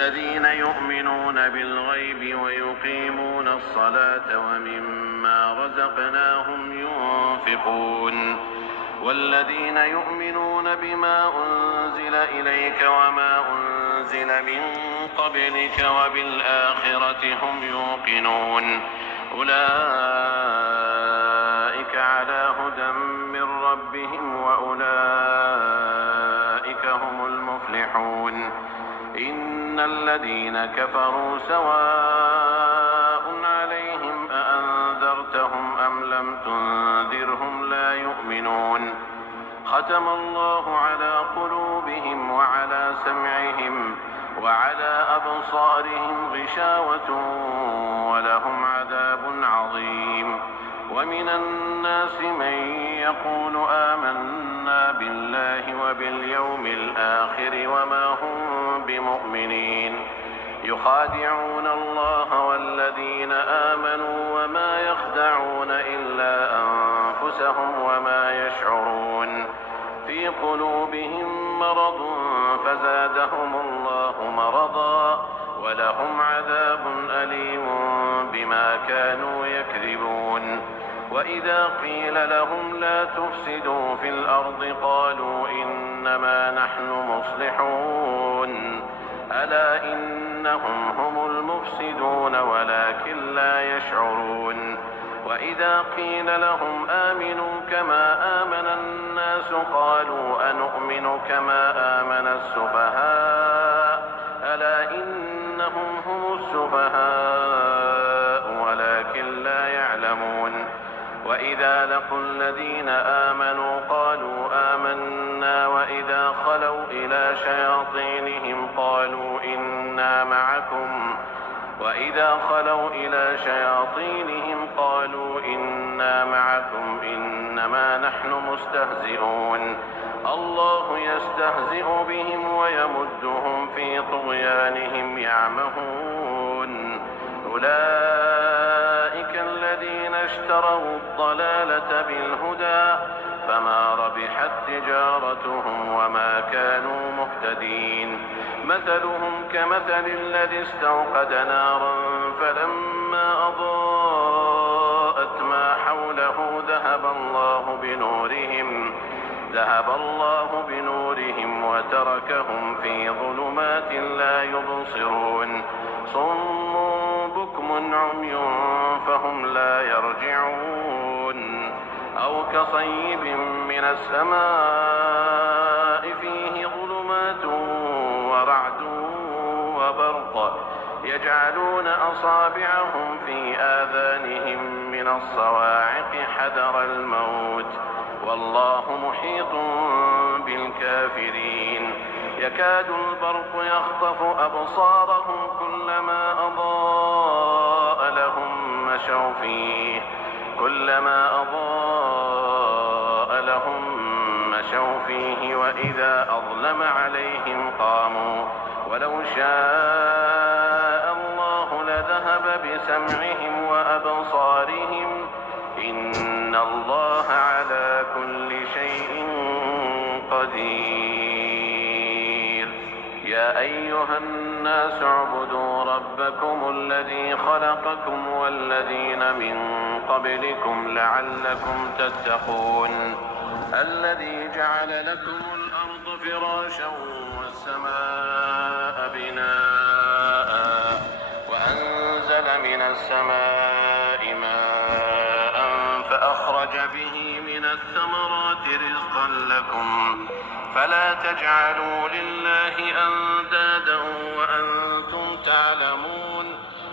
الذين يؤمنون بالغيب ويقيمون الصلاة ومما رزقناهم ينفقون والذين يؤمنون بما أنزل إليك وما أنزل من قبلك وبالآخرة هم يوقنون أولئك على هدى من ربهم وأولئك هم المفلحون إن الذين كفروا سواء عليهم أأنذرتهم أم لم تنذرهم لا يؤمنون ختم الله على قلوبهم وعلى سمعهم وعلى أبصارهم غشاوة ولهم عذاب عظيم ومن الناس من يقول آمنا بالله وباليوم الآخر وما هم بمؤمنين يخادعون الله والذين آمنوا وما يخدعون إلا أنفسهم وما يشعرون في قلوبهم مرض فزادهم الله مرضا ولهم عذاب أليم بما كانوا يكذبون وإذا قيل لهم لا تفسدوا في الأرض قالوا إنما نحن مصلحون ألا إنهم هم المفسدون ولكن لا يشعرون وإذا قيل لهم آمنوا كما آمن الناس قالوا أنؤمن كما آمن السفهاء ألا إنهم هم السفهاء ولكن لا يعلمون وإذا لقوا الذين آمنوا قالوا آمنا وإذا خلوا إلى شياطينهم قالوا إنا معكم إنما نحن مستهزئون الله يستهزئ بهم ويمدهم في طغيانهم يعمهون أولئك الذين اشتروا الضلالة بالهدى فما ربحت تجارتهم وما كانوا مهتدين مثلهم كمثل الذي استوقد نارا فلما أضاءت ما حوله ذهب الله بنورهم وتركهم في ظلمات لا يبصرون صم بكم عمي فهم لا يرجعون أو كصيب من السماء فيه ظلمات ورعد وبرق يجعلون أصابعهم في آذانهم من الصواعق حذر الموت والله محيط بالكافرين يكاد البرق يخطف أبصارهم كلما أضاء لهم مشوا فيه وإذا أظلم عليهم قاموا ولو شاء الله لذهب بسمعهم وأبصارهم إن الله على كل شيء قدير يا أيها الناس اعبدوا ربكم الذي خلقكم والذين من قبلكم لعلكم تتقون الذي جعل لكم الأرض فراشا والسماء بناء وأنزل من السماء ماء فأخرج به من الثمرات رزقا لكم فلا تجعلوا لله أندادا وأنتم تعلمون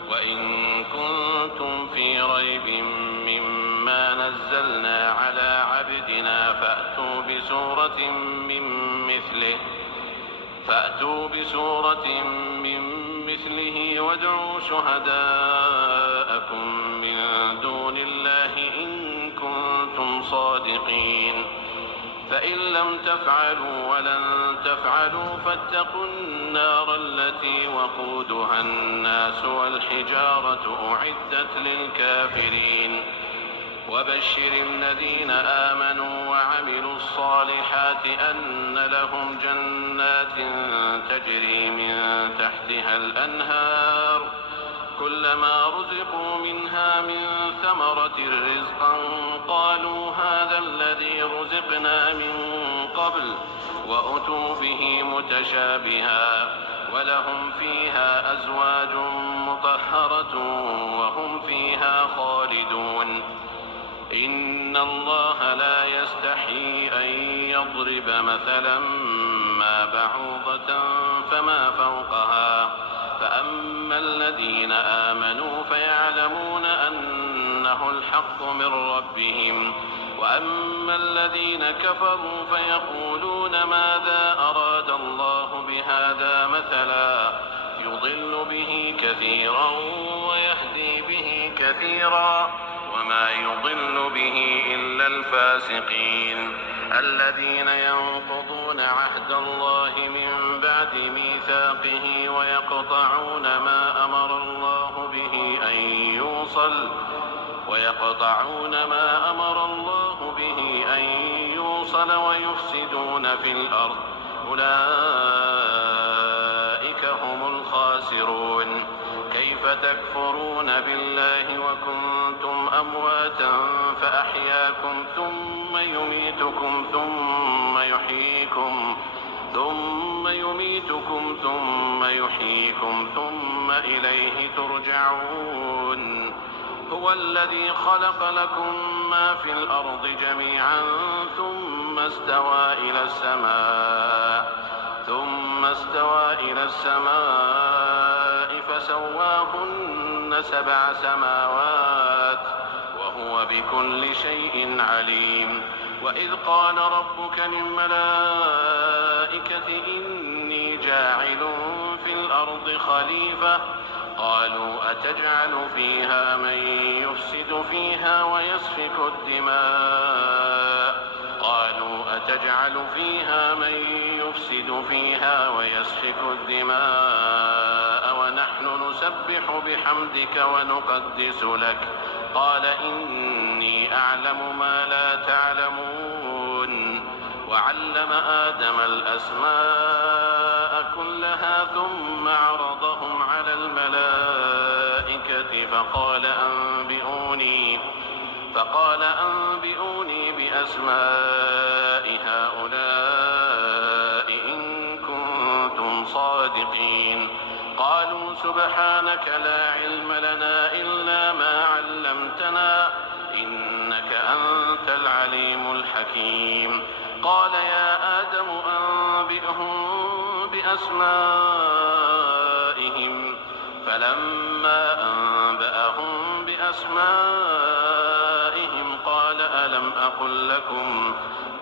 وإن كنتم في ريب مما نزلنا على عبدنا فأتوا بسورة من مثله وادعوا شهداءكم من دون الله إن كنتم صادقين فإن لم تفعلوا ولن تفعلوا فاتقوا النار التي وقودها الناس والحجارة أعدت للكافرين وبشر الذين آمنوا وعملوا الصالحات أن لهم جنات تجري من تحتها الأنهار كلما رزقوا منها من ثمرة رزقا قالوا هذا الذي رزقنا من قبل وأتوا به متشابها ولهم فيها أزواج مطهرة وهم فيها خالدون إن الله لا يستحيي أن يضرب مثلا ما بعوضة فما فوقها فأما الذين آمنوا فيعلمون أنه الحق من ربهم وأما الذين كفروا فيقولون ماذا أراد الله بهذا مثلا يضل به كثيرا ويهدي به كثيرا وما يضل به إلا الفاسقين الذين ينقضون عهد الله من بعد ميثاقه ويقطعون ما أمر الله به أن يوصل ويفسدون في الأرض أولئك هم الخاسرون كيف تكفرون بالله وكنتم أمواتا فأحياكم ثم يميتكم ثم إليه ترجعون هو الذي خلق لكم ما في الأرض جميعا ثم استوى إلى السماء فسواهن 7 سماوات وهو بكل شيء عليم وإذ قال ربك للملائكة إني جاعل في الأرض خليفة قالوا أتجعل فيها من يفسد فيها ويسفك الدماء ونحن نسبح بحمدك ونقدس لك قال إني أعلم ما لا تعلمون وعلم آدم الأسماء كلها ثم عرضهم على الملائكة فقال أنبئوني بأسماء هؤلاء إن كنتم صادقين قالوا سبحانك لا علم لنا إلا ما علمتنا إنك أنت العليم الحكيم قال يا آدم أنبئهم بأسمائهم فلما أنبأهم بأسمائهم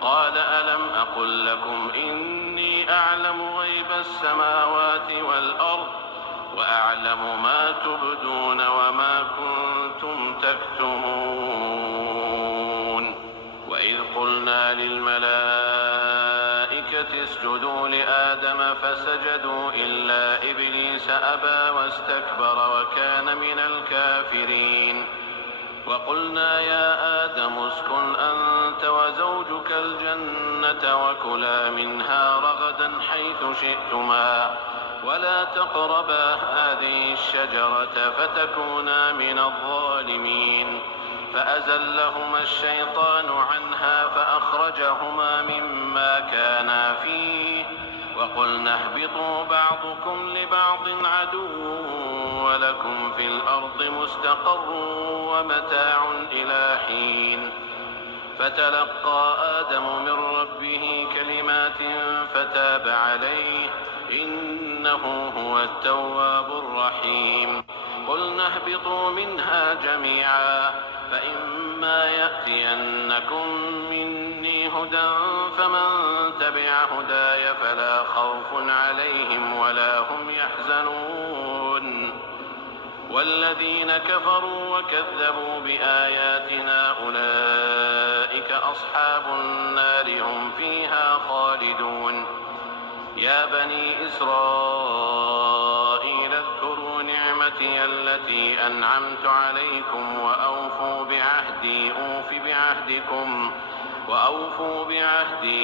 قال ألم أقل لكم إني أعلم غيب السماوات والأرض وأعلم ما تبدون وما كنتم تكتمون وإذ قلنا للملائكة اسجدوا لآدم فسجدوا إلا إبليس أبى واستكبر وكان من الكافرين وقلنا يا آدم اسكن أنت وزوجك الجنة وكلا منها رغدا حيث شئتما ولا تقربا هذه الشجرة فتكونا من الظالمين فأزلهما الشيطان عنها فأخرجهما مما كانا فيه وقلنا اهبطوا بعضكم لبعض عدو ولكم في الأرض مستقر ومتاع إلى حين فتلقى آدم من ربه كلمات فتاب عليه إنه هو التواب الرحيم قلنا اهبطوا منها جميعا فإما يأتينكم مني هدى فمن تبع هداي فلا خوف عليهم ولا هم يحزنون والذين كفروا وكذبوا بآياتنا أولئك أصحاب النار هم فيها خالدون يا بني إسرائيل اذكروا نعمتي التي أنعمت عليكم وأوفوا بعهدي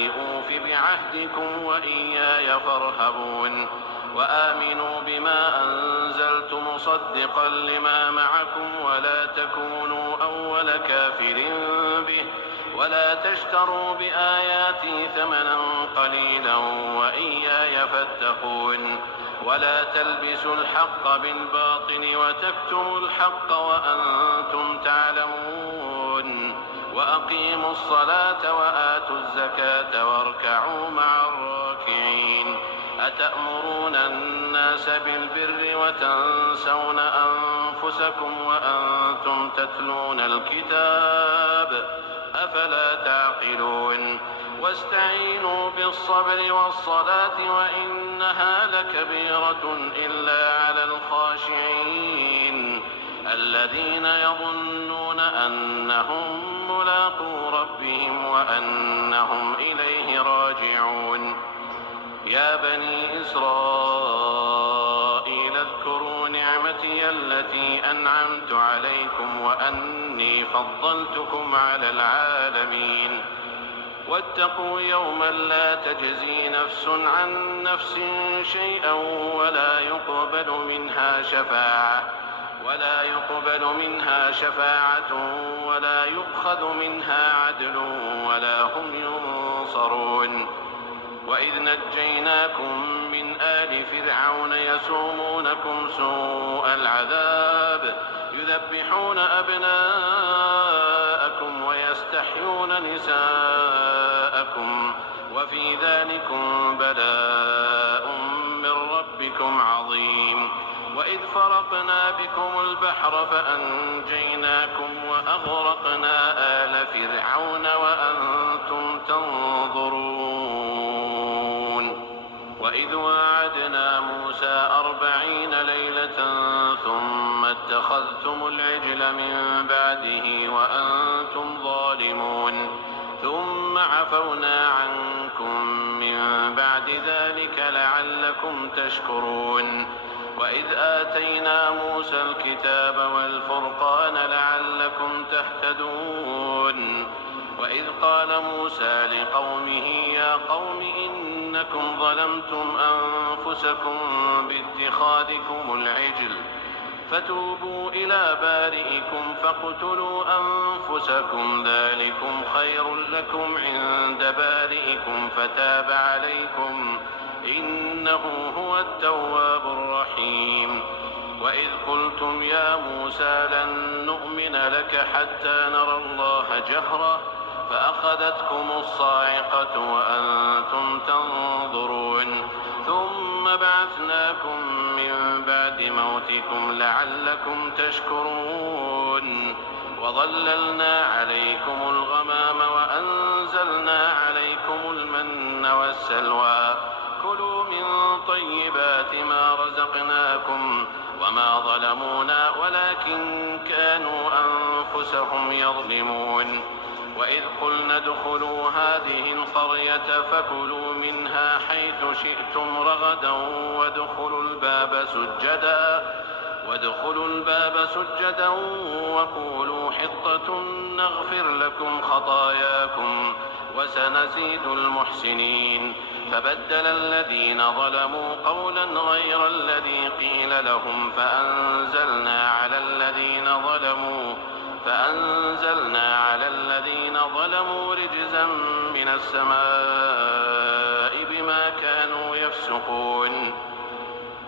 أوف بعهدكم وإياي فارهبون وآمنوا بما أنزلت مصدقا لما معكم ولا تكونوا أول كافر به ولا تشتروا بآياتي ثمنا قليلا وإياي فاتقون ولا تلبسوا الحق بالباطل وتكتموا الحق وأنتم تعلمون وأقيموا الصلاة وآتوا الزكاة واركعوا مع الراكعين أتأمرون الناس بالبر وتنسون أنفسكم وأنتم تتلون الكتاب أفلا تعقلون واستعينوا بالصبر والصلاة وإنها لكبيرة إلا على الخاشعين الذين يظنون أنهم ملاقو ربهم وأنهم إليه راجعون يا بني إسرائيل اذكروا نعمتي التي أنعمت عليكم وأني فضلتكم على العالمين واتقوا يوما لا تجزي نفس عن نفس شيئا ولا يقبل منها شفاعة ولا يؤخذ منها عدل ولا هم ينصرون وإذ نجيناكم من آل فرعون يسومونكم سوء العذاب يذبحون أبناءكم ويستحيون نساءكم وفي ذلكم بلاء من ربكم عظيم وإذ فرقنا بكم البحر فأنجيناكم وأغرقنا آل فرعون وأنتم تنظرون وإذ واعدنا موسى 40 ليلة ثم اتخذتم العجل من بعده وأنتم ظالمون ثم عفونا عنكم من بعد ذلك لعلكم تشكرون وإذ آتينا موسى الكتاب والفرقان لعلكم تهتدون وإذ قال موسى لقومه يا قوم إنكم ظلمتم أنفسكم باتخاذكم العجل فتوبوا إلى بارئكم فاقتلوا أنفسكم ذلكم خير لكم عند بارئكم فتاب عليكم إنه هو التواب الرحيم وإذ قلتم يا موسى لن نؤمن لك حتى نرى الله جهرة فأخذتكم الصاعقة وأنتم تنظرون ثم بعثناكم من بعد موتكم لعلكم تشكرون وظللنا عليكم الغمام وأنزلنا عليكم المن والسلوى كلوا من طيبات ما رزقناكم وما ظلمونا ولكن كانوا أنفسهم يظلمون وإذ قلنا ادخلوا هذه القرية فكلوا منها حيث شئتم رغدا وادخلوا الباب سجدا وقولوا حطة نغفر لكم خطاياكم وسنزيد المحسنين فبدل الذين ظلموا قولا غير الذي قيل لهم فأنزلنا على الذين ظلموا رجزا من السماء بما كانوا يفسقون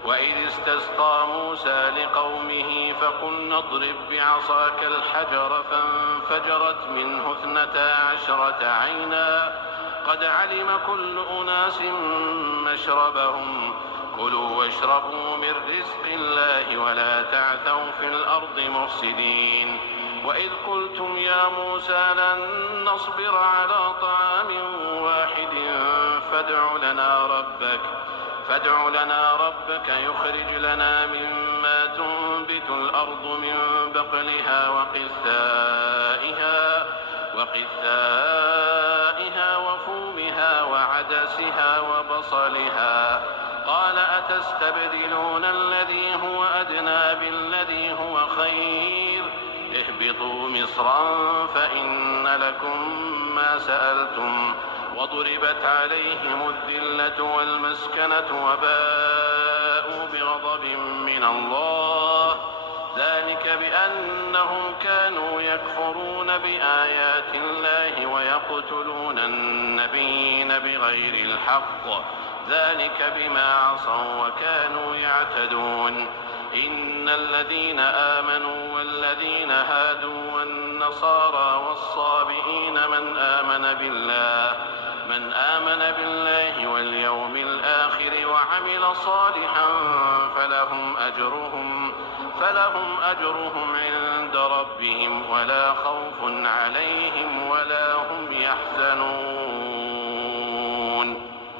وإذ استسقى موسى لقومه فقلنا اضرب بعصاك الحجر فانفجرت منه 12 عينا قد علم كل أناس مشربهم كلوا واشربوا من رزق الله ولا تعثوا في الأرض مفسدين وإذ قلتم يا موسى لن نصبر على طعام واحد فادع لنا ربك يخرج لنا مما تنبت الأرض من بقلها وقثائها وفومها وعدسها وبصلها قال أتستبدلون الذي هو أدنى بالذي هو خير اهبطوا مصرا فإن لكم ما سألتم وضربت عليهم الذلة والمسكنة من الله ذلك بأنهم كانوا يكفرون بآيات الله ويقتلون النبيين بغير الحق ذلك بما عصوا وكانوا يعتدون إن الذين آمنوا والذين هادوا والنصارى والصابئين من آمن بالله واليوم الآخر وعمل صالحا فلهم أجرهم عند ربهم ولا خوف عليهم ولا هم يحزنون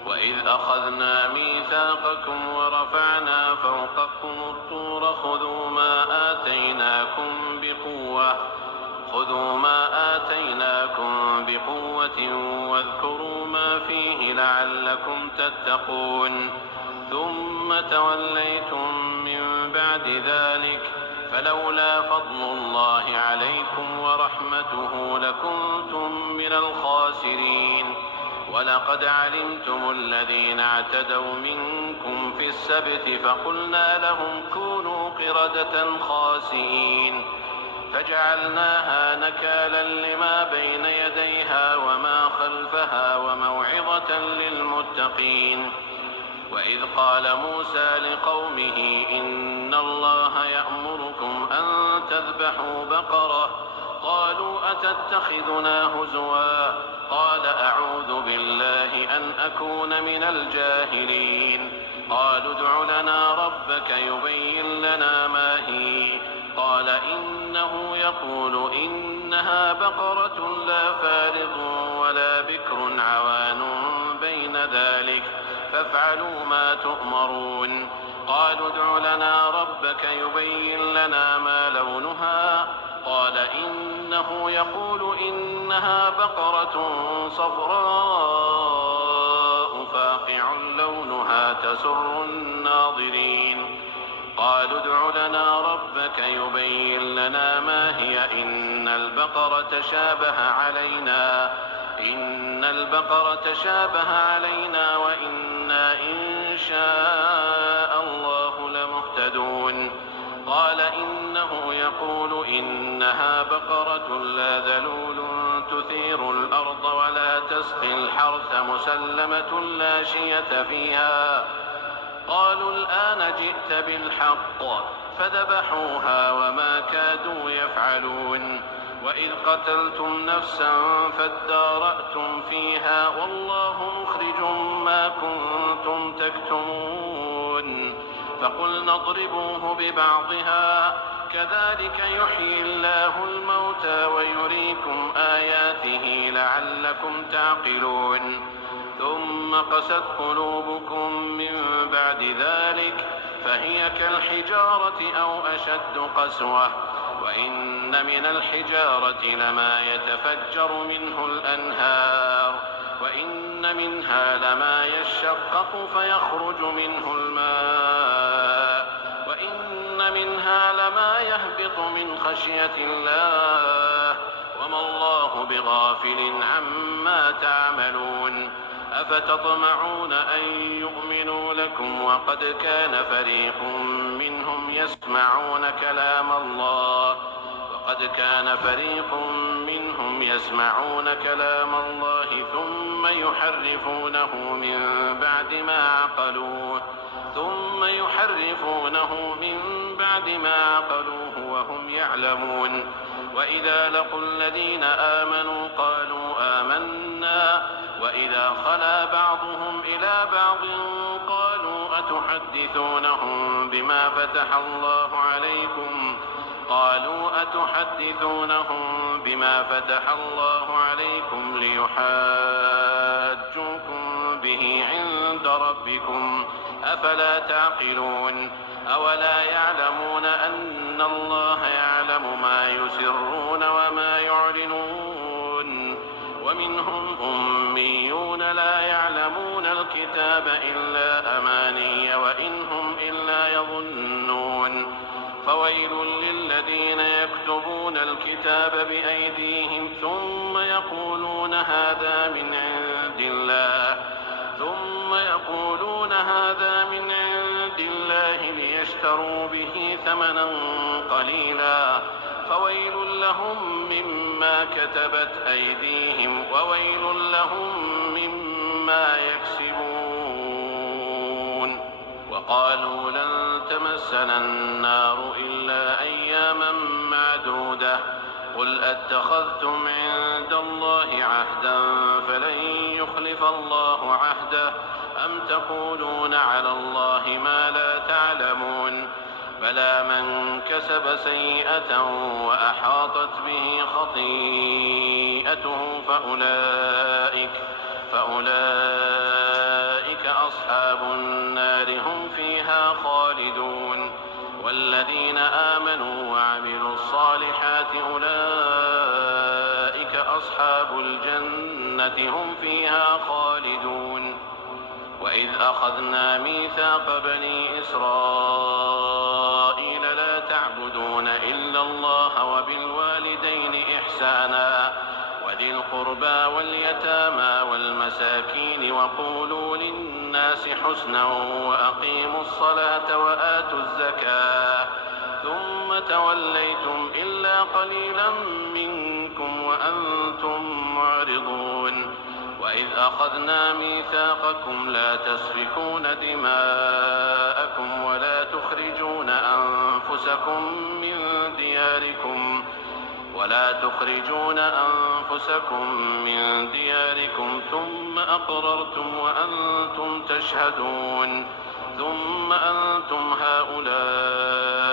وإذ أخذنا ميثاقكم ورفعنا فوقكم الطور خذوا ما آتيناكم بقوة واذكروا ما فيه لعلكم تتقون ثم توليتم من بعد ذلك فلولا فضل الله عليكم ورحمته لكنتم من الخاسرين ولقد علمتم الذين اعتدوا منكم في السبت فقلنا لهم كونوا قردة خاسئين فجعلناها نكالا لما بين يديها وما خلفها وموعظة للمتقين وإذ قال موسى لقومه إن الله يأمركم أن تذبحوا بقرة قالوا أتتخذنا هزوا قال أعوذ بالله أن أكون من الجاهلين قالوا ادع لنا ربك يبين لنا ما هي قال إنه يقول إنها بقرة لا فارض ولا بكر عوان بين ذلك فافعلوا ما تؤمرون قالوا ادع لنا ربك يبين لنا ما لونها قال إنه يقول إنها بقرة صفراء فاقع لونها تسر الناظرين قالوا ادع لنا ربك يبين لنا ما هي إن البقرة تشابه علينا وإنا إن شاء الله لمهتدون قال إنه يقول إنها بقرة لا ذلول تثير الأرض ولا تسقي الحرث مسلمة لا شية فيها قالوا الآن جئت بالحق فذبحوها وما كادوا يفعلون وإذ قتلتم نفسا فادارأتم فيها والله مخرج ما كنتم تكتمون فقلنا اضربوه ببعضها كذلك يحيي الله الموتى ويريكم آياته لعلكم تعقلون ثم قست قلوبكم من بعد ذلك فهي كالحجارة أو أشد قسوة وإن من الحجارة لما يتفجر منه الأنهار وإن منها لما يشقق فيخرج منه الماء وإن منها لما يهبط من خشية الله وما الله بغافل عما تعملون أفتطمعون أن يؤمنوا لكم وقد كان فريق منهم يسمعون كلام الله ثم يحرفونه من بعد ما عقلوه وهم يعلمون وإذا لقوا الذين آمنوا قالوا آمنا وإذا خلا بعضهم إلى بعض قالوا أتحدثونهم بما فتح الله عليكم ليحاجوكم به عند ربكم أفلا تعقلون أولا يعلمون أن الله يعلم ما يسرون وما يعلنون ومنهم أميون لا يعلمون الكتاب إلا أماني وإن هم إلا يظنون فويل للذين يكتبون الكتاب بأيديهم ثم يقولون هذا من عند الله ليشتروا به ثمنا قليلا فويل لهم مما كتبت أيديهم وويل لهم مما يكسبون. وقالوا لن تمسنا النار إلا أياما معدودة قل أتخذتم عند الله عهدا فلن يخلف الله عهده أم تقولون على الله ما لا تعلمون بلى من كسب سيئة وأحاطت به خطيئته فأولئك أصحاب النار هم فيها خالدون. والذين آمنوا وعملوا الصالحات أولئك أصحاب الجنة هم فيها خالدون. وإذ أخذنا ميثاق بني إسرائيل لا تعبدون إلا الله وبالوالدين إحسانا وذي القربى واليتامى والمساكين وقولوا للناس حسنا وأقيموا الصلاة وآتوا الزكاة ثم توليتم إلا قليلا منكم وأنتم معرضون. وإذ أخذنا ميثاقكم لا تسفكون دماءكم ولا تخرجون أنفسكم من دياركم ثم أقررتم وأنتم تشهدون. ثم أنتم هؤلاء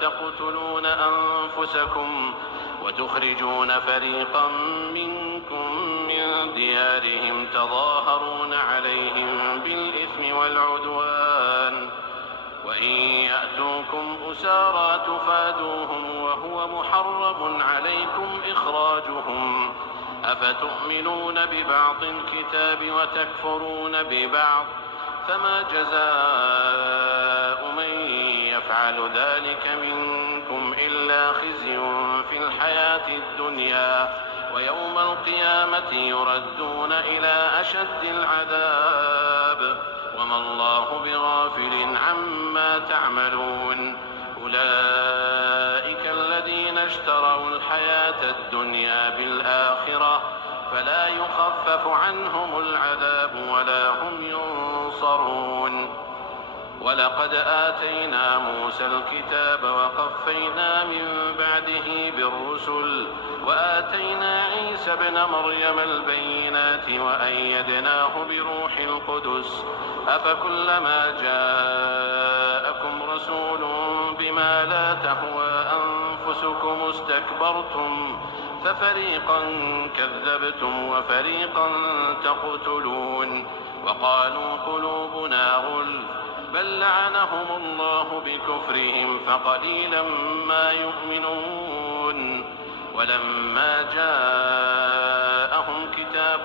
تقتلون أنفسكم وتخرجون فريقا منكم من ديارهم تظاهرون عليهم بالإثم والعدوان وإن يأتوكم أسارى تفادوهم وهو محرم عليكم إخراجهم أفتؤمنون ببعض الكتاب وتكفرون ببعض فما جزاء من يفعل ذلك منكم إلا خزي في الحياة الدنيا ويوم القيامة يردون إلى أشد العذاب وما الله بغافل عما تعملون. أولئك الذين اشتروا الحياة الدنيا بالآخرة فلا يخفف عنهم العذاب ولا هم ينصرون. ولقد آتينا موسى الكتاب وقفينا من بعده بالرسل وآتينا عيسى ابن مريم البينات وأيدناه بروح القدس أفكلما جاءكم رسول بما لا تهوى أنفسكم استكبرتم ففريقا كذبتم وفريقا تقتلون. وقالوا قلوبنا غلف بل لعنهم الله بكفرهم فقليلا ما يؤمنون. ولما جاءهم كتاب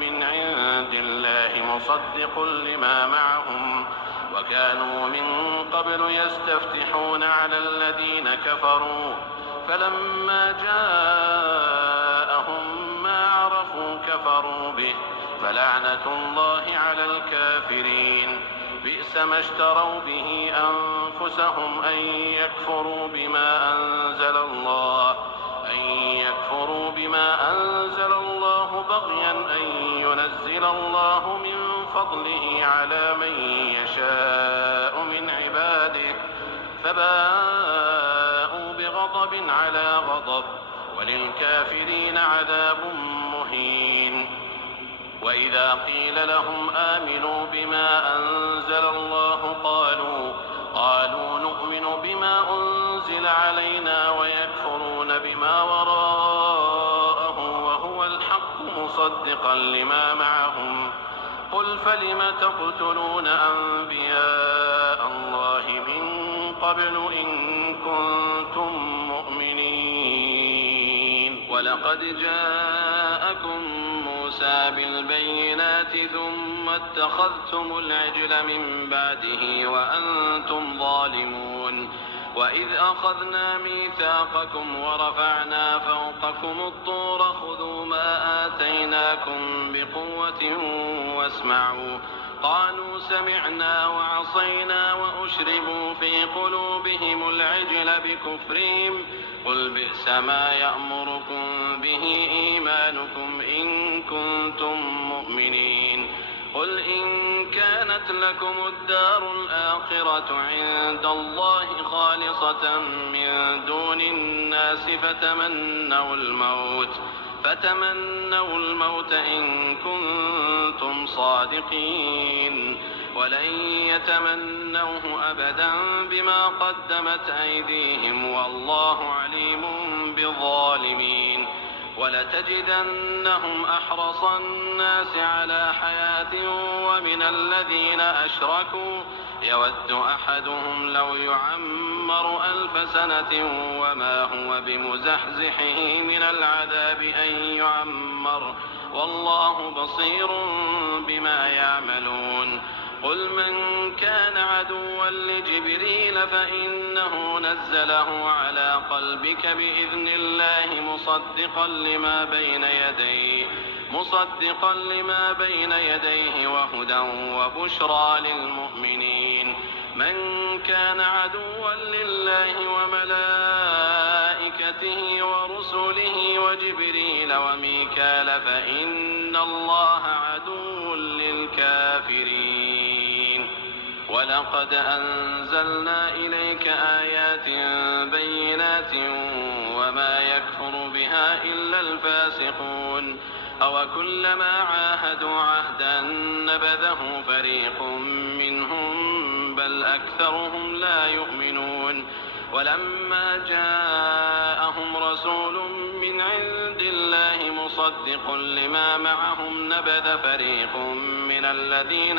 من عند الله مصدق لما معهم وكانوا من قبل يستفتحون على الذين كفروا فلما جاءهم ما عرفوا كفروا به فلعنة الله على الكافرين. بئس ما اشتروا به أنفسهم أن يكفروا بما أنزل الله بغيا أن ينزل الله من فضله على من يشاء من عباده فباءوا بغضب على غضب وللكافرين عذاب مهين. وإذا قيل لهم آمنوا بما أنزل الله قالوا نؤمن بما أنزل علينا ويكفرون بما وراءه وهو الحق مصدقا لما معهم قل فلم تقتلون أنبياء الله من قبل إن كنتم مؤمنين. ولقد جاءكم موسى بالبينات ثم اتخذتم العجل من بعده وأنتم ظالمون. وإذ أخذنا ميثاقكم ورفعنا فوقكم الطور خذوا ما آتيناكم بقوة واسمعوا قالوا سمعنا وعصينا وأشربوا في قلوبهم العجل بكفرهم قل بئس ما يأمركم به إيمانكم إن كنتم مؤمنين قل إن كانت لكم الدار الآخرة عند الله خالصة من دون الناس فتمنوا الموت إن كنتم صادقين ولن يتمنوه أبدا بما قدمت أيديهم والله عليم بالظالمين ولتجدنهم أحرص الناس على حياة ومن الذين أشركوا يود أحدهم لو يعمر 1000 سنة وما هو بمزحزحه من العذاب أن يعمر والله بصير بما يعملون قل من كان عدوا لجبريل فإنه نزله على قلبك بإذن الله مصدقا لما بين يديه وهدى وبشرى للمؤمنين من كان عدوا لله وملائكته ورسله وجبريل وميكال فإن الله عدو للكافرين ولقد أنزلنا إليك آيات بينات وما يكفر بها إلا الفاسقون أوكلما عاهدوا عهدا نبذه فريق منهم بل أكثرهم لا يؤمنون ولما جاءهم رسول من عند الله مصدق لما معهم نبذ فريق من الذين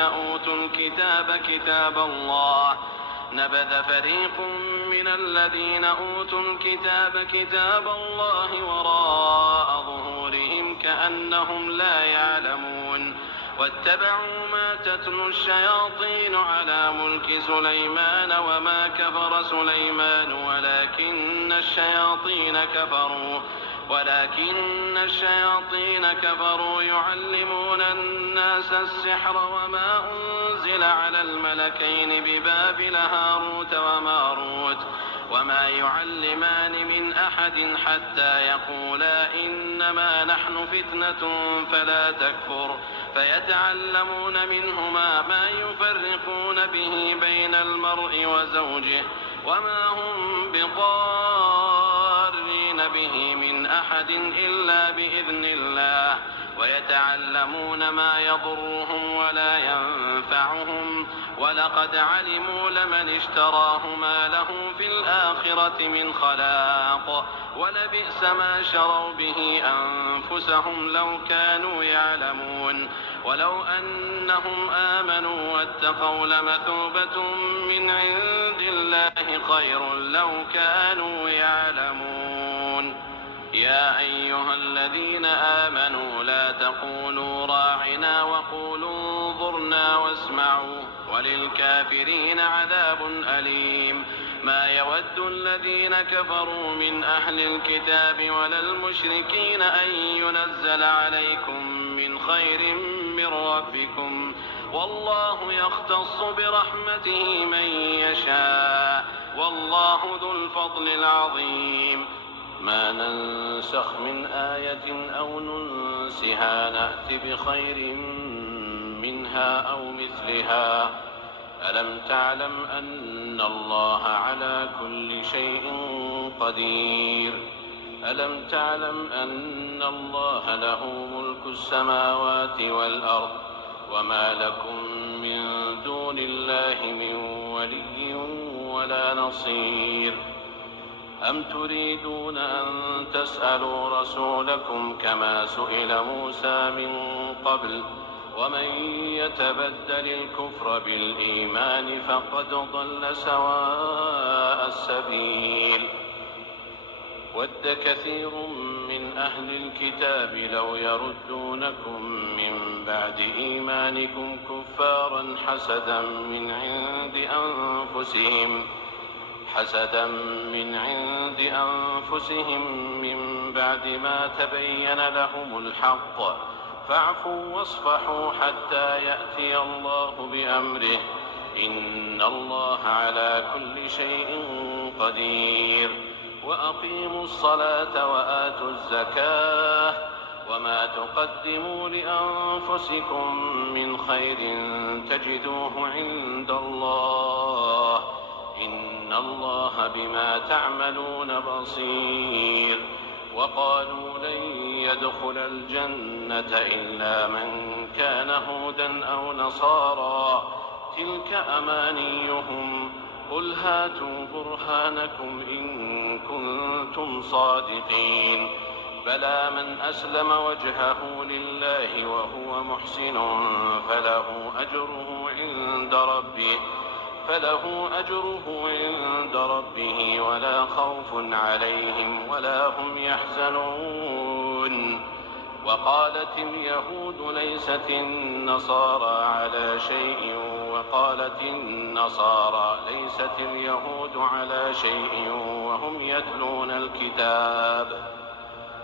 أوتوا الكتاب كتاب الله وراء ظهورهم كأنهم لا يعلمون واتبعوا ما تتلو الشياطين على ملك سليمان وما كفر سليمان ولكن الشياطين كفروا يعلمون الناس السحر وما أنزل على الملكين ببابل هاروت وماروت وما يعلمان من أحد حتى يقولا إنما نحن فتنة فلا تكفر فيتعلمون منهما ما يفرقون به بين المرء وزوجه وما هم بضارين به من أحد إلا بإذن الله ويتعلمون ما يضرهم ولا ينفعهم ولقد علموا لمن اشتراه ما له في الآخرة من خلاق ولبئس ما شروا به أنفسهم لو كانوا يعلمون ولو أنهم آمنوا واتقوا لمثوبة من عند الله خير لو كانوا يعلمون يا أيها الذين آمنوا لا تقولوا راعنا وقولوا انظرنا واسمعوا وللكافرين عذاب أليم ما يود الذين كفروا من أهل الكتاب ولا المشركين أن ينزل عليكم من خير من ربكم والله يختص برحمته من يشاء والله ذو الفضل العظيم ما ننسخ من آية أو ننسها نأت بخير منها أو مثلها ألم تعلم أن الله على كل شيء قدير ألم تعلم أن الله له ملك السماوات والأرض وما لكم من دون الله من ولي ولا نصير أم تريدون أن تسألوا رسولكم كما سئل موسى من قبل ومن يتبدل الكفر بالإيمان فقد ضل سواء السبيل ود كثير من أهل الكتاب لو يردونكم من بعد إيمانكم كفارا حسدا من عند أنفسهم من بعد ما تبين لهم الحق فاعفوا واصفحوا حتى يأتي الله بأمره إن الله على كل شيء قدير وأقيموا الصلاة وآتوا الزكاة وما تقدموا لأنفسكم من خير تجدوه عند الله إن الله بما تعملون بصير وقالوا لن يدخل الجنة إلا من كان هودا أو نصارى تلك أمانيهم قل هاتوا برهانكم إن كنتم صادقين بلى من أسلم وجهه لله وهو محسن فله أجره عند ربه ولا خوف عليهم ولا هم يحزنون وقالت اليهود ليست النصارى على شيء وقالت النصارى ليست اليهود على شيء وهم يتلون الكتاب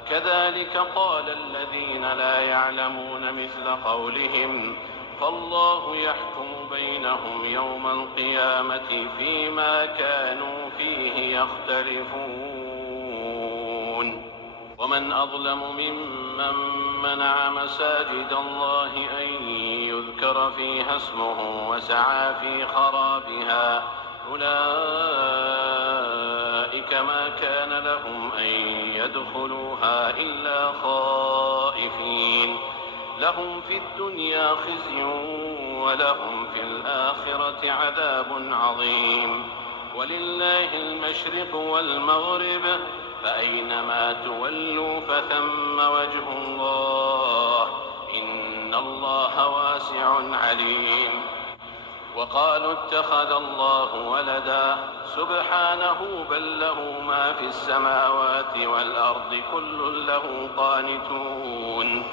كذلك قال الذين لا يعلمون مثل قولهم فالله يحكم بينهم يوم القيامة فيما كانوا فيه يختلفون ومن أظلم ممن منع مساجد الله أن يذكر فيها اسمه وسعى في خرابها أولئك ما كان لهم أن يدخلوها إلا خائفين لهم في الدنيا خزي ولهم في الآخرة عذاب عظيم ولله المشرق والمغرب فأينما تولوا فثم وجه الله إن الله واسع عليم وقالوا اتخذ الله ولدا سبحانه بل له ما في السماوات والأرض كل له قانتون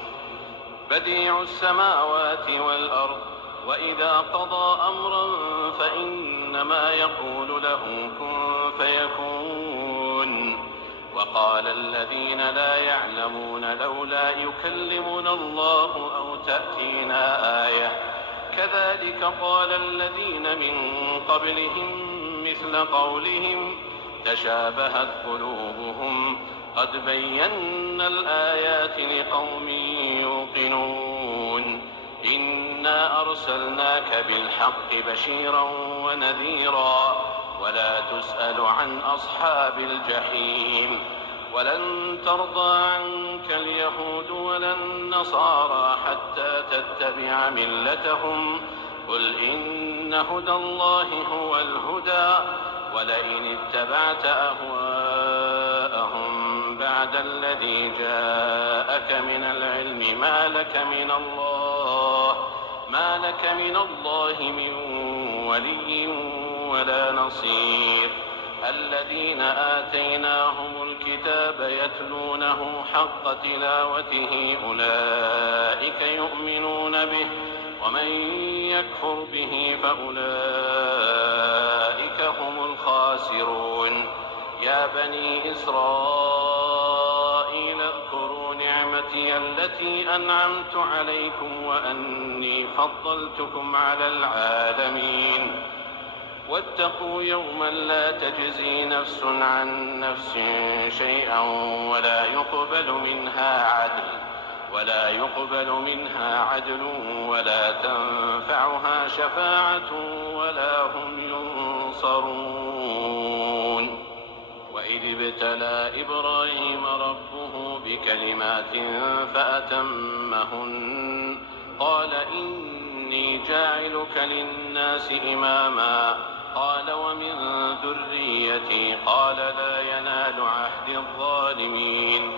بديع السماوات والأرض وإذا قضى أمرا فإنما يقول له كن فيكون وقال الذين لا يعلمون لولا يكلمنا الله أو تأتينا آية كذلك قال الذين من قبلهم مثل قولهم تشابهت قلوبهم قد بينا الآيات لقوم يوقنون إنا أرسلناك بالحق بشيرا ونذيرا ولا تسأل عن أصحاب الجحيم ولن ترضى عنك اليهود ولا النصارى حتى تتبع ملتهم قل إن هدى الله هو الهدى ولئن اتبعت أهواءهم بعد الذي جاءك من العلم ما لك من الله من ولي ولا نصير الذين آتيناهم الكتاب يتلونه حق تلاوته أولئك يؤمنون به ومن يكفر به فأولئك هم الخاسرون يا بني إسرائيل اذكروا نعمتي التي أنعمت عليكم وأني فضلتكم على العالمين واتقوا يوما لا تجزي نفس عن نفس شيئا ولا يقبل منها عدل ولا تنفعها شفاعة ولا هم ينصرون وإذ ابتلى إبراهيم ربه بكلمات فأتمهن قال إني جاعلك للناس إماما قال ومن ذريتي قال لا ينال عهد الظالمين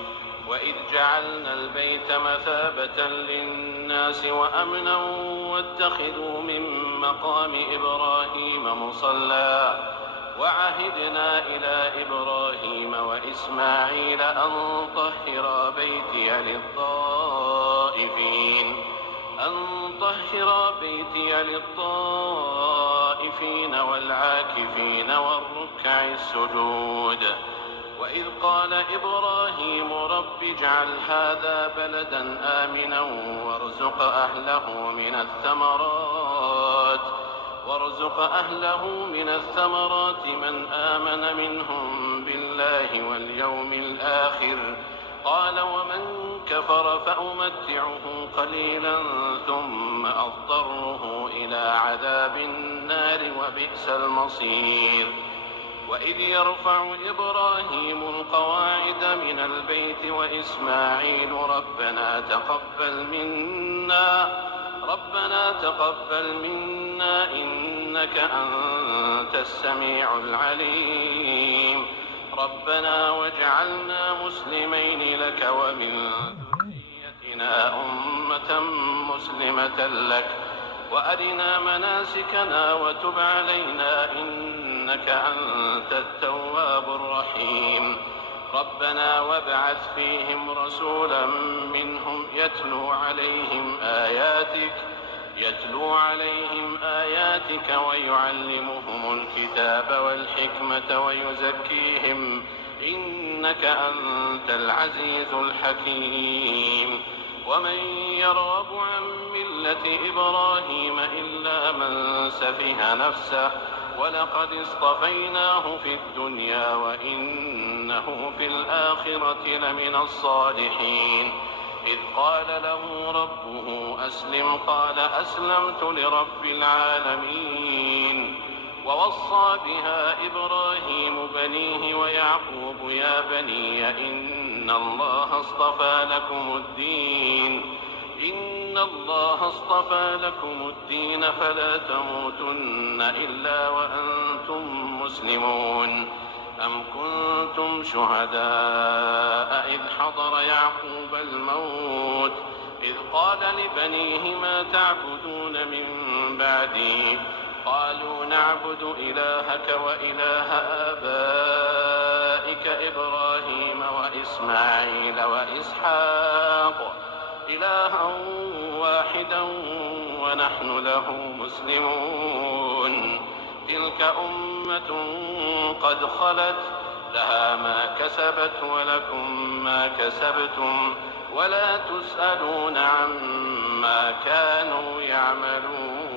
وإذ جعلنا البيت مثابة للناس وأمنا واتخذوا من مقام إبراهيم مصلى وعهدنا إلى إبراهيم وإسماعيل أن طهرا بيتي للطائفين والعاكفين والركع السجود وإذ قال إبراهيم رب اجعل هذا بلدا آمنا وارزق أهله من الثمرات من آمن منهم بالله واليوم الآخر قال ومن كفر فأمتعه قليلا ثم أضطره إلى عذاب النار وبئس المصير وإذ يرفع إبراهيم القواعد من البيت وإسماعيل ربنا تقبل منا إنك أنت السميع العليم ربنا واجعلنا مسلمين لك ومن ذريتنا أمة مسلمة لك وأرنا مناسكنا وتب علينا إنك أنت التواب الرحيم ربنا وابعث فيهم رسولا منهم يتلو عليهم آياتك ويعلمهم الكتاب والحكمة ويزكيهم إنك أنت العزيز الحكيم ومن يرغب عن ملة إبراهيم إلا من سفه نفسه ولقد اصطفيناه في الدنيا وإنه في الآخرة لمن الصالحين إذ قال له ربه أسلم قال أسلمت لرب العالمين ووصى بها إبراهيم بنيه ويعقوب يا بني إن الله اصطفى لكم الدين فلا تموتن إلا وأنتم مسلمون أم كنتم شهداء إذ حضر يعقوب الموت إذ قال لبنيه ما تعبدون من بعدي قالوا نعبد إلهك وإله آبائك إبراهيم وإسماعيل وإسحاق إلها واحدا ونحن له مسلمون تلك أمة قد خلت لها ما كسبت ولكم ما كسبتم ولا تسألون عما كانوا يعملون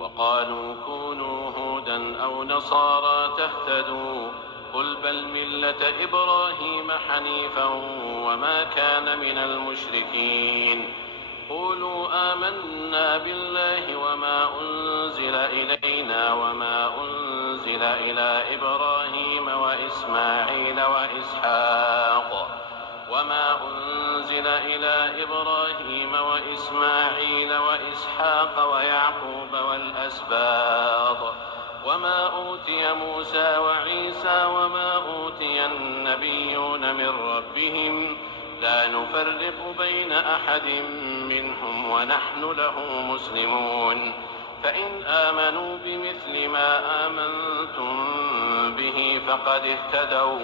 وقالوا كونوا هودا أو نصارى تهتدوا قل بل ملة إبراهيم حنيفا وما كان من المشركين قولوا آمنا بالله وما أنزل إلينا وما أنزل إلى إبراهيم وإسماعيل وإسحاق ويعقوب والأسباط وما أوتي موسى وعيسى وما أوتي النبيون من ربهم لا نفرق بين أحد منهم ونحن له مسلمون فإن آمنوا بمثل ما آمنتم به فقد اهتدوا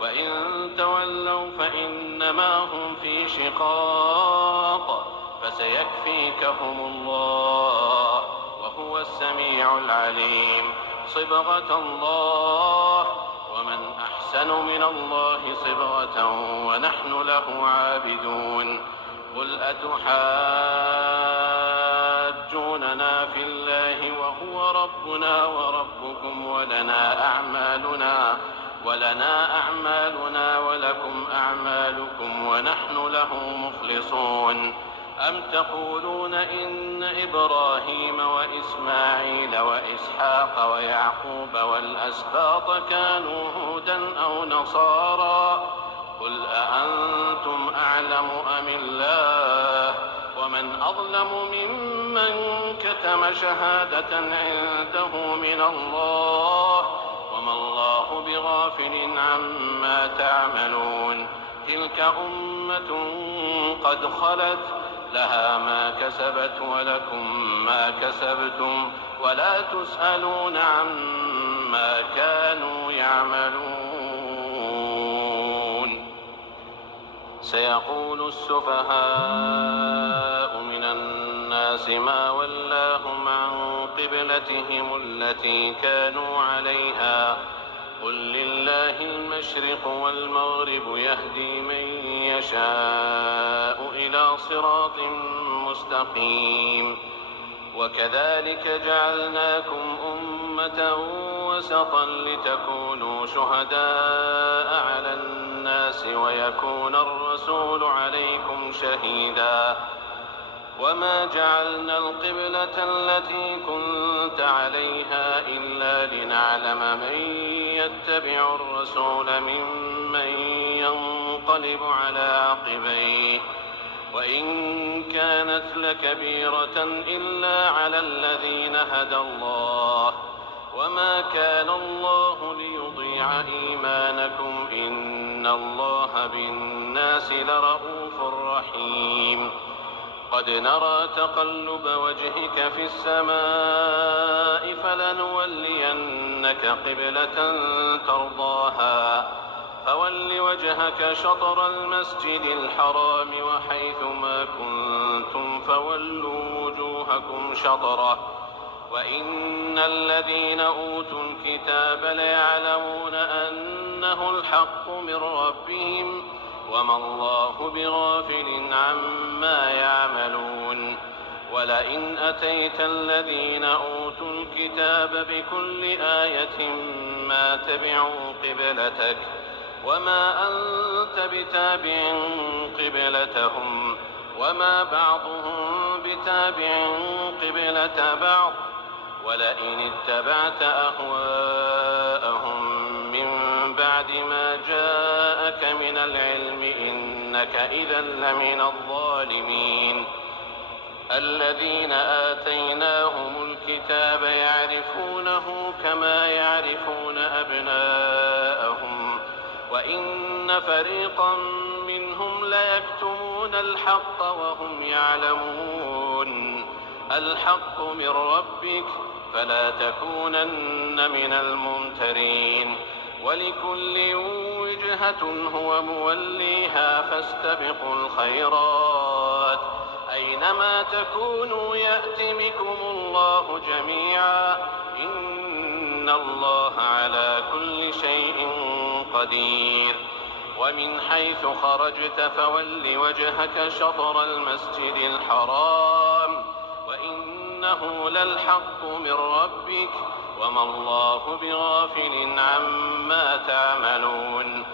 وإن تولوا فإنما هم في شقاق فسيكفيكهم الله وهو السميع العليم صبغة الله ومن أحسن من الله صبغة ونحن له عابدون قل أتحاجوننا في الله وهو ربنا وربكم ولنا أعمالنا ولكم أعمالكم ونحن له مخلصون أم تقولون إن إبراهيم وإسماعيل وإسحاق ويعقوب والأسباط كانوا هودا أو نصارى قل أأنتم أعلم أم الله ومن أظلم ممن كتم شهادة عنده من الله وما الله بغافل عما تعملون تلك أمة قد خلت لها ما كسبت ولكم ما كسبتم ولا تسألون عما كانوا يعملون سيقول السفهاء من الناس ما ولاهم عن قبلتهم التي كانوا عليها قل لله المشرق والمغرب يهدي من يشاء إلى صراط مستقيم وكذلك جعلناكم أمة وسطا لتكونوا شهداء على الناس ويكون الرسول عليكم شهيدا وما جعلنا القبلة التي كنت عليها إلا لنعلم من يتبع الرسول ممن ينقلب على عقبيه وإن كانت لكبيرة إلا على الذين هدى الله وما كان الله ليضيع إيمانكم إن الله بالناس لرءوف رحيم قد نرى تقلب وجهك في السماء فلنولينك قبلة ترضاها فول وجهك شطر المسجد الحرام وحيث ما كنتم فولوا وجوهكم شطره وإن الذين أوتوا الكتاب ليعلمون أنه الحق من ربهم وما الله بغافل عما يعملون ولئن أتيت الذين أوتوا الكتاب بكل آية ما تبعوا قبلتك وما أنت بتابع قبلتهم وما بعضهم بتابع قبلة بعض ولئن اتبعت أهواءهم من بعد ما جاءك من العلم إنك إذا لمن الظالمين الذين آتيناهم الكتاب يعرفونه كما يعرفون أبناءهم وإن فريقا منهم ليكتمون الحق وهم يعلمون الحق من ربك فلا تكونن من الممترين ولكل وجهة هو موليها فاستبقوا الخيرات أينما تكونوا يأت بكم الله جميعا إن الله على كل شيء قدير ومن حيث خرجت فول وجهك شطر المسجد الحرام وإنه للحق من ربك وما الله بغافل عما تعملون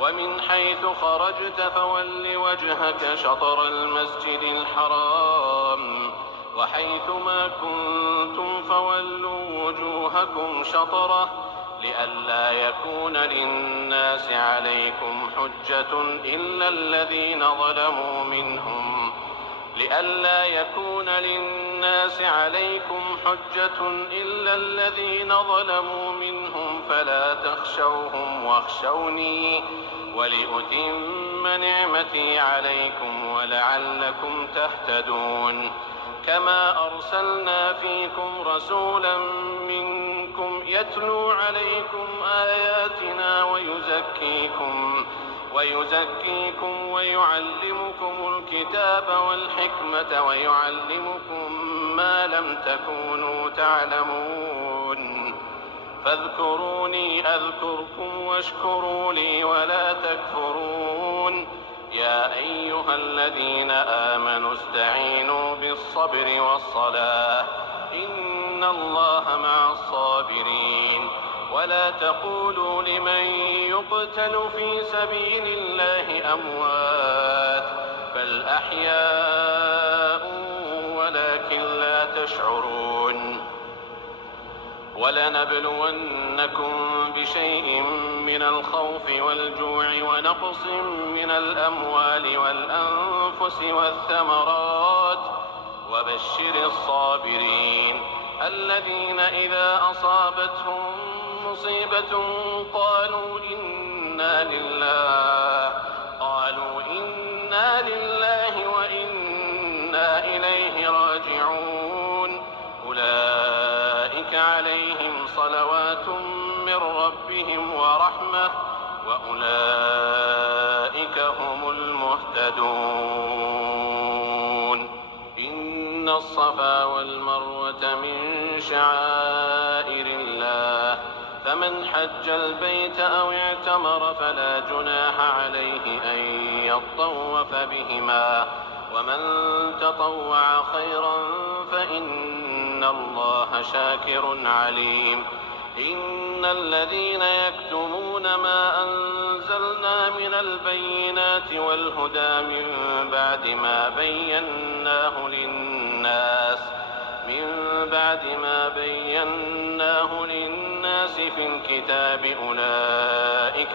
ومن حيث خرجت فول وجهك شطر المسجد الحرام وحيث ما كنتم فولوا وجوهكم شطره لئلا يكون للناس عليكم حجة إلا الذين ظلموا منهم فلا تخشوهم واخشوني ولأتم نعمتي عليكم ولعلكم تهتدون كما أرسلنا فيكم رسولا منكم يتلو عليكم آياتنا ويزكيكم ويعلمكم الكتاب والحكمة ويعلمكم ما لم تكونوا تعلمون فاذكروني أذكركم واشكروا لي ولا تكفرون يا أيها الذين آمنوا استعينوا بالصبر والصلاة إن الله مع الصابرين ولا تقولوا لمن يقتل في سبيل الله أموات بل أحياء ولكن لا تشعرون ولنبلونكم بشيء من الخوف والجوع ونقص من الأموال والأنفس والثمرات وبشر الصابرين الذين إذا أصابتهم مصيبة قالوا إنا لله وإنا إليه راجعون أولئك عليهم صلوات من ربهم ورحمة وأولئك هم المهتدون إن الصفا والمروة من شعائر الله فمن حج البيت أو اعتمر فلا جناح عليه أن يطوف بهما ومن تطوع خيرا فإن الله شاكر عليم. إن الذين يكتمون ما أنزلنا من البينات والهدى من بعد ما بيناه للناس في الكتاب أولئك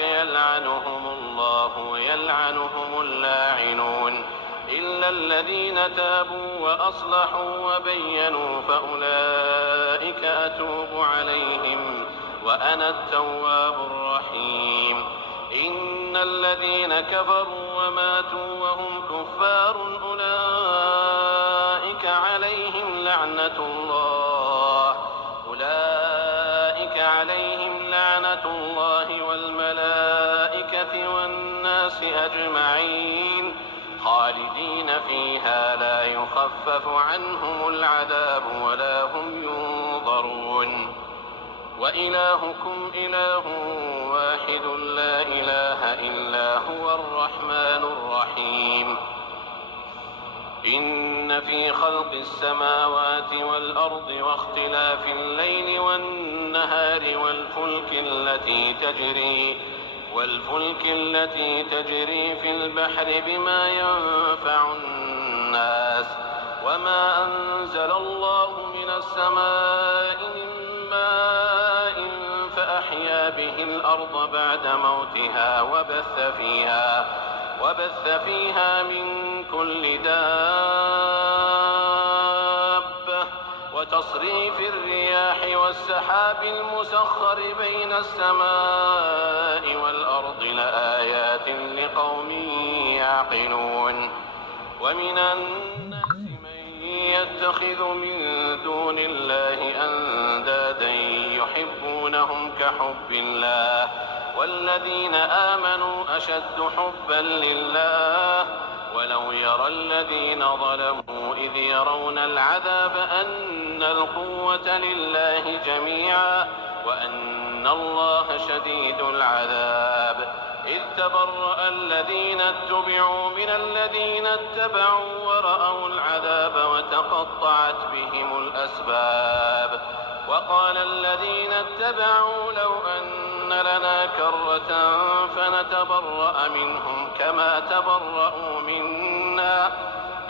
يلعنهم الله ويلعنهم اللاعنون إلا الذين تابوا وأصلحوا وبينوا فأولئك أتوب عليهم وأنا التواب الرحيم. إن الذين كفروا وماتوا وهم كفار أولئك عليهم لعنة الله والملائكة والناس أجمعين خالدين فيها لا يخفف عنهم العذاب ولا هم ينظرون. وإلهكم إله واحد لا إله إلا هو الرحمن الرحيم. إن في خلق السماوات والأرض واختلاف الليل والنهار والفلك التي تجري في البحر بما ينفع الناس وما أنزل الله من السماء من ماء فأحيا به الأرض بعد موتها وبث فيها من كل دابة وتصريف الرياح والسحاب المسخر بين السماء والأرض لآيات لقوم يعقلون. ومن الناس من يتخذ من دون الله أندادا يحبونهم كحب الله والذين آمنوا أشد حبا لله ولو يرى الذين ظلموا إذ يرون العذاب أن القوة لله جميعا وأن الله شديد العذاب إذ تبرأ الذين اتبعوا من الذين اتبعوا ورأوا العذاب وتقطعت بهم الأسباب. وقال الذين اتبعوا لو أن لنا كرة فنتبرأ منهم كما تبرأوا منا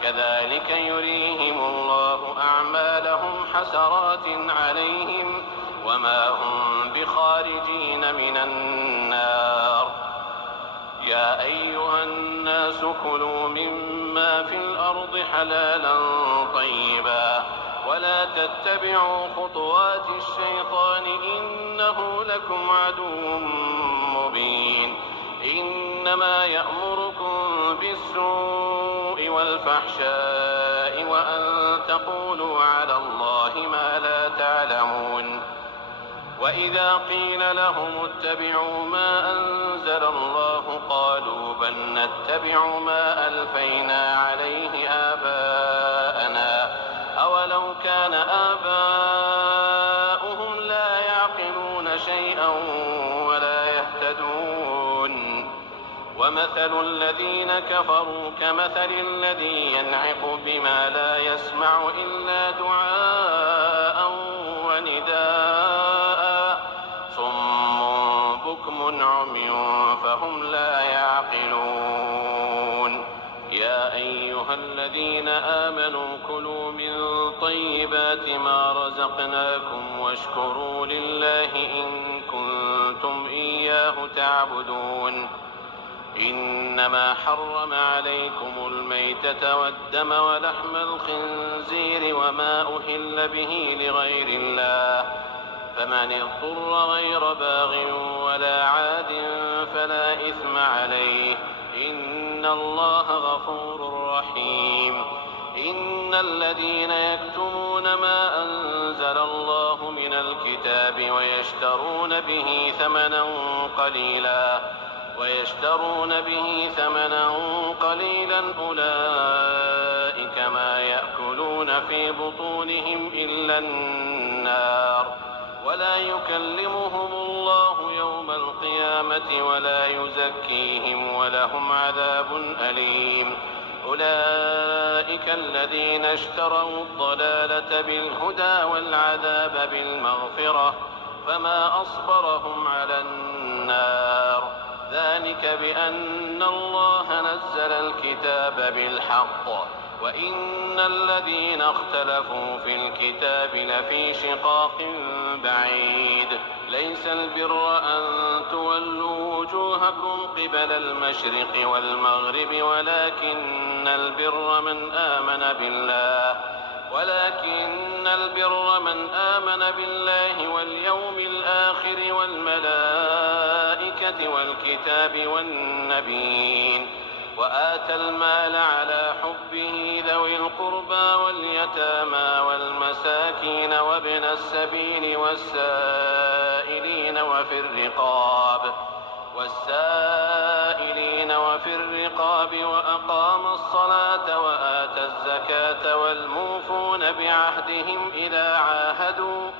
كذلك يريهم الله أعمالهم حسرات عليهم وما هم بخارجين من النار. يا أيها الناس كلوا مما في الأرض حلالا طيبا ولا تتبعوا خطوات الشيطان إنه لكم عدو مبين. إنما يأمركم بالسوء والفحشاء وأن تقولوا على الله ما لا تعلمون. وإذا قيل لهم اتبعوا ما أنزل الله قالوا بل نتبع ما ألفينا عليه آباءنا أولو كان آباؤهم لا يعقلون شيئا ولا يهتدون. ومثل الذين كفروا كمثل الذي ينعق بما لا يسمع إلا دعاء ونداء صم بكم عمي فهم لا يعقلون. يا أيها الذين آمنوا كلوا من طيبات ما رزقناكم واشكروا لله إن كنتم إياه تعبدون. إنما حرم عليكم الميتة والدم ولحم الخنزير وما أهل به لغير الله فمن اضطر غير باغ ولا عاد فلا إثم عليه إن الله غفور رحيم. إن الذين يكتمون ما أنزل الله من الكتاب ويشترون به ثمنا قليلا أولئك ما يأكلون في بطونهم إلا النار ولا يكلمهم الله يوم القيامة ولا يزكيهم ولهم عذاب أليم. أولئك الذين اشتروا الضلالة بالهدى والعذاب بالمغفرة فما أصبرهم على النار ذلك بأن الله نزل الكتاب بالحق وإن الذين اختلفوا في الكتاب لفي شقاق بعيد. ليس البر أن تولوا وجوهكم قبل المشرق والمغرب ولكن البر من آمن بالله واليوم الآخر والملائكة والكتاب والنبيين وآتى المال على حبه ذوي القربى واليتامى والمساكين وابن السبيل والسائلين وفي الرقاب وأقام الصلاة وآتى الزكاة والموفون بعهدهم إذا عاهدوا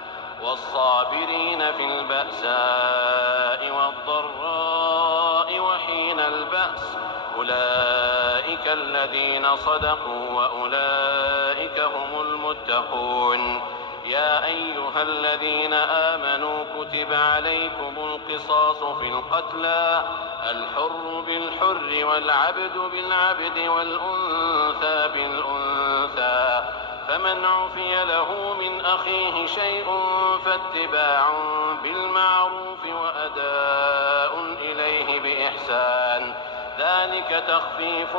والصابرين في البأساء والضراء وحين البأس أولئك الذين صدقوا وأولئك هم المتقون. يا أيها الذين آمنوا كتب عليكم القصاص في القتلى الحر بالحر والعبد بالعبد والأنثى بالأنثى فمن عفي له من أخيه شيء فاتباع بالمعروف وأداء إليه بإحسان ذلك تخفيف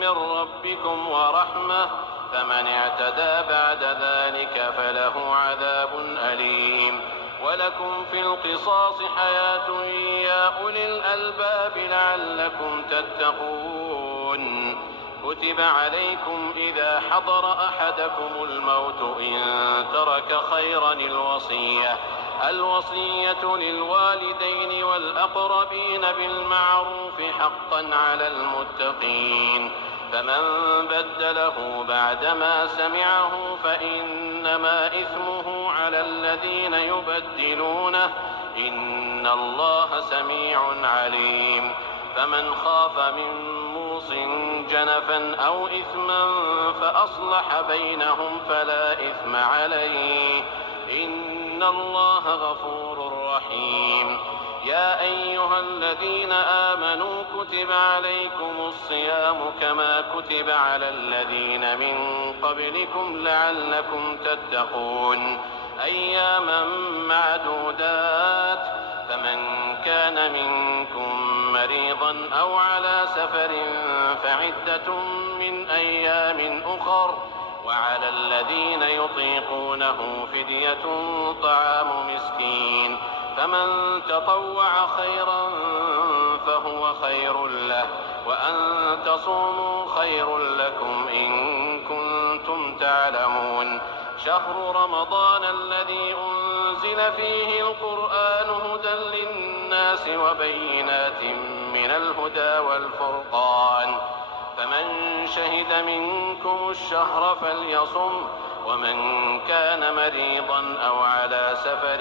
من ربكم ورحمة فمن اعتدى بعد ذلك فله عذاب أليم. ولكم في القصاص حياة يا أولي الألباب لعلكم تتقون. كتب عليكم إذا حضر أحدكم الموت إن ترك خيرا الوصية للوالدين والأقربين بالمعروف حقا على المتقين. فمن بدله بعدما سمعه فإنما إثمه على الذين يبدلونه إن الله سميع عليم. فمن خاف من موص جنفا أو إثما فأصلح بينهم فلا إثم عليه إن الله غفور رحيم. يا أيها الذين آمنوا كتب عليكم الصيام كما كتب على الذين من قبلكم لعلكم تتقون أياما معدودات فمن كان منكم مريضا أو على سفر فعدة من أيام أخر وعلى الذين يطيقونه فدية طعام مسكين فمن تطوع خيرا فهو خير له وأن تصوموا خير لكم إن كنتم تعلمون. شهر رمضان الذي أنزل فيه القرآن هدى للناس وبينات من الهدى والفرقان فمن شهد منكم الشهر فليصم ومن كان مريضا أو على سفر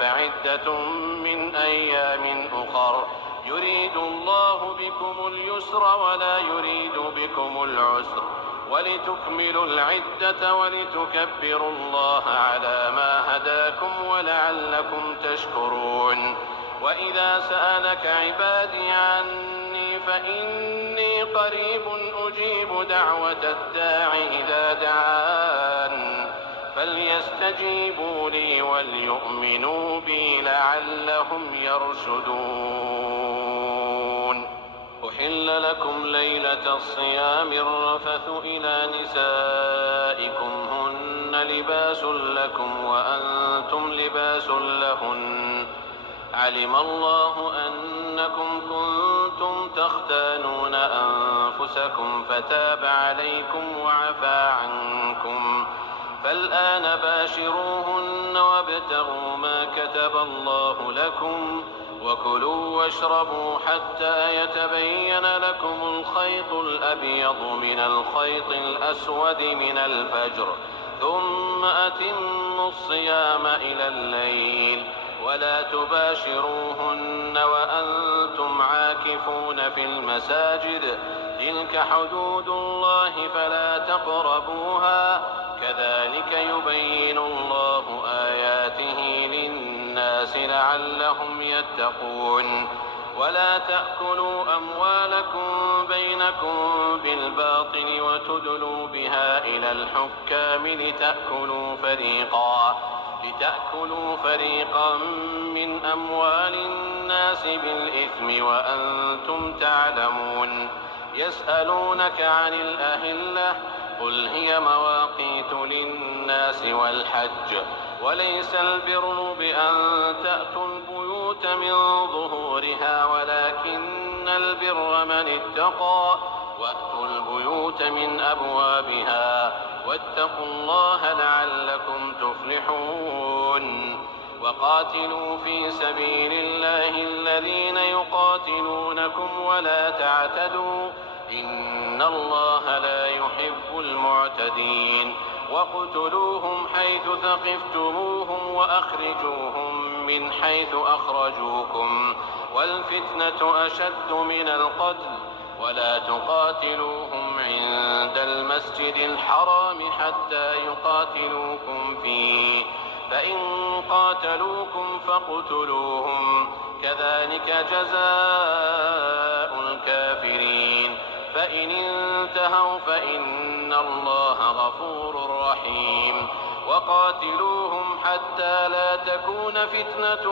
فعدة من أيام أخر يريد الله بكم اليسر ولا يريد بكم العسر ولتكملوا العدة ولتكبروا الله على ما هداكم ولعلكم تشكرون. وإذا سألك عبادي عني فإني قريب أجيب دعوة الداع إذا دعان فليستجيبوا لي وليؤمنوا بي لعلهم يرشدون. أحل لكم ليلة الصيام الرفث إلى نسائكم هن لباس لكم وأنتم لباس لهن علم الله أنكم كنتم تختانون أنفسكم فتاب عليكم وعفى عنكم فالآن باشروهن وابتغوا ما كتب الله لكم وكلوا واشربوا حتى يتبين لكم الخيط الأبيض من الخيط الأسود من الفجر ثم أتموا الصيام إلى الليل ولا تباشروهن وأنتم عاكفون في المساجد تلك حدود الله فلا تقربوها كذلك يبين الله آياته للناس لعلهم يتقون ولا تأكلوا أموالكم بينكم بالباطل وتدلوا بها إلى الحكام لتأكلوا فريقا من أموال الناس بالإثم وأنتم تعلمون يسألونك عن الأهلة قل هي مواقيت للناس والحج وليس البر بأن تأتوا البيوت من ظهورها ولكن البر من اتقى وأتوا البيوت من أبوابها واتقوا الله لعلكم تفلحون وقاتلوا في سبيل الله الذين يقاتلونكم ولا تعتدوا إن الله لا يحب المعتدين واقتلوهم حيث ثقفتموهم وأخرجوهم من حيث أخرجوكم والفتنة أشد من القتل ولا تقاتلوهم عند المسجد الحرام حتى يقاتلوكم فيه فإن قاتلوكم فاقتلوهم كذلك جزاء الكافرين فإن انتهوا فإن الله غفور رحيم وقاتلوهم حتى لا تكون فتنة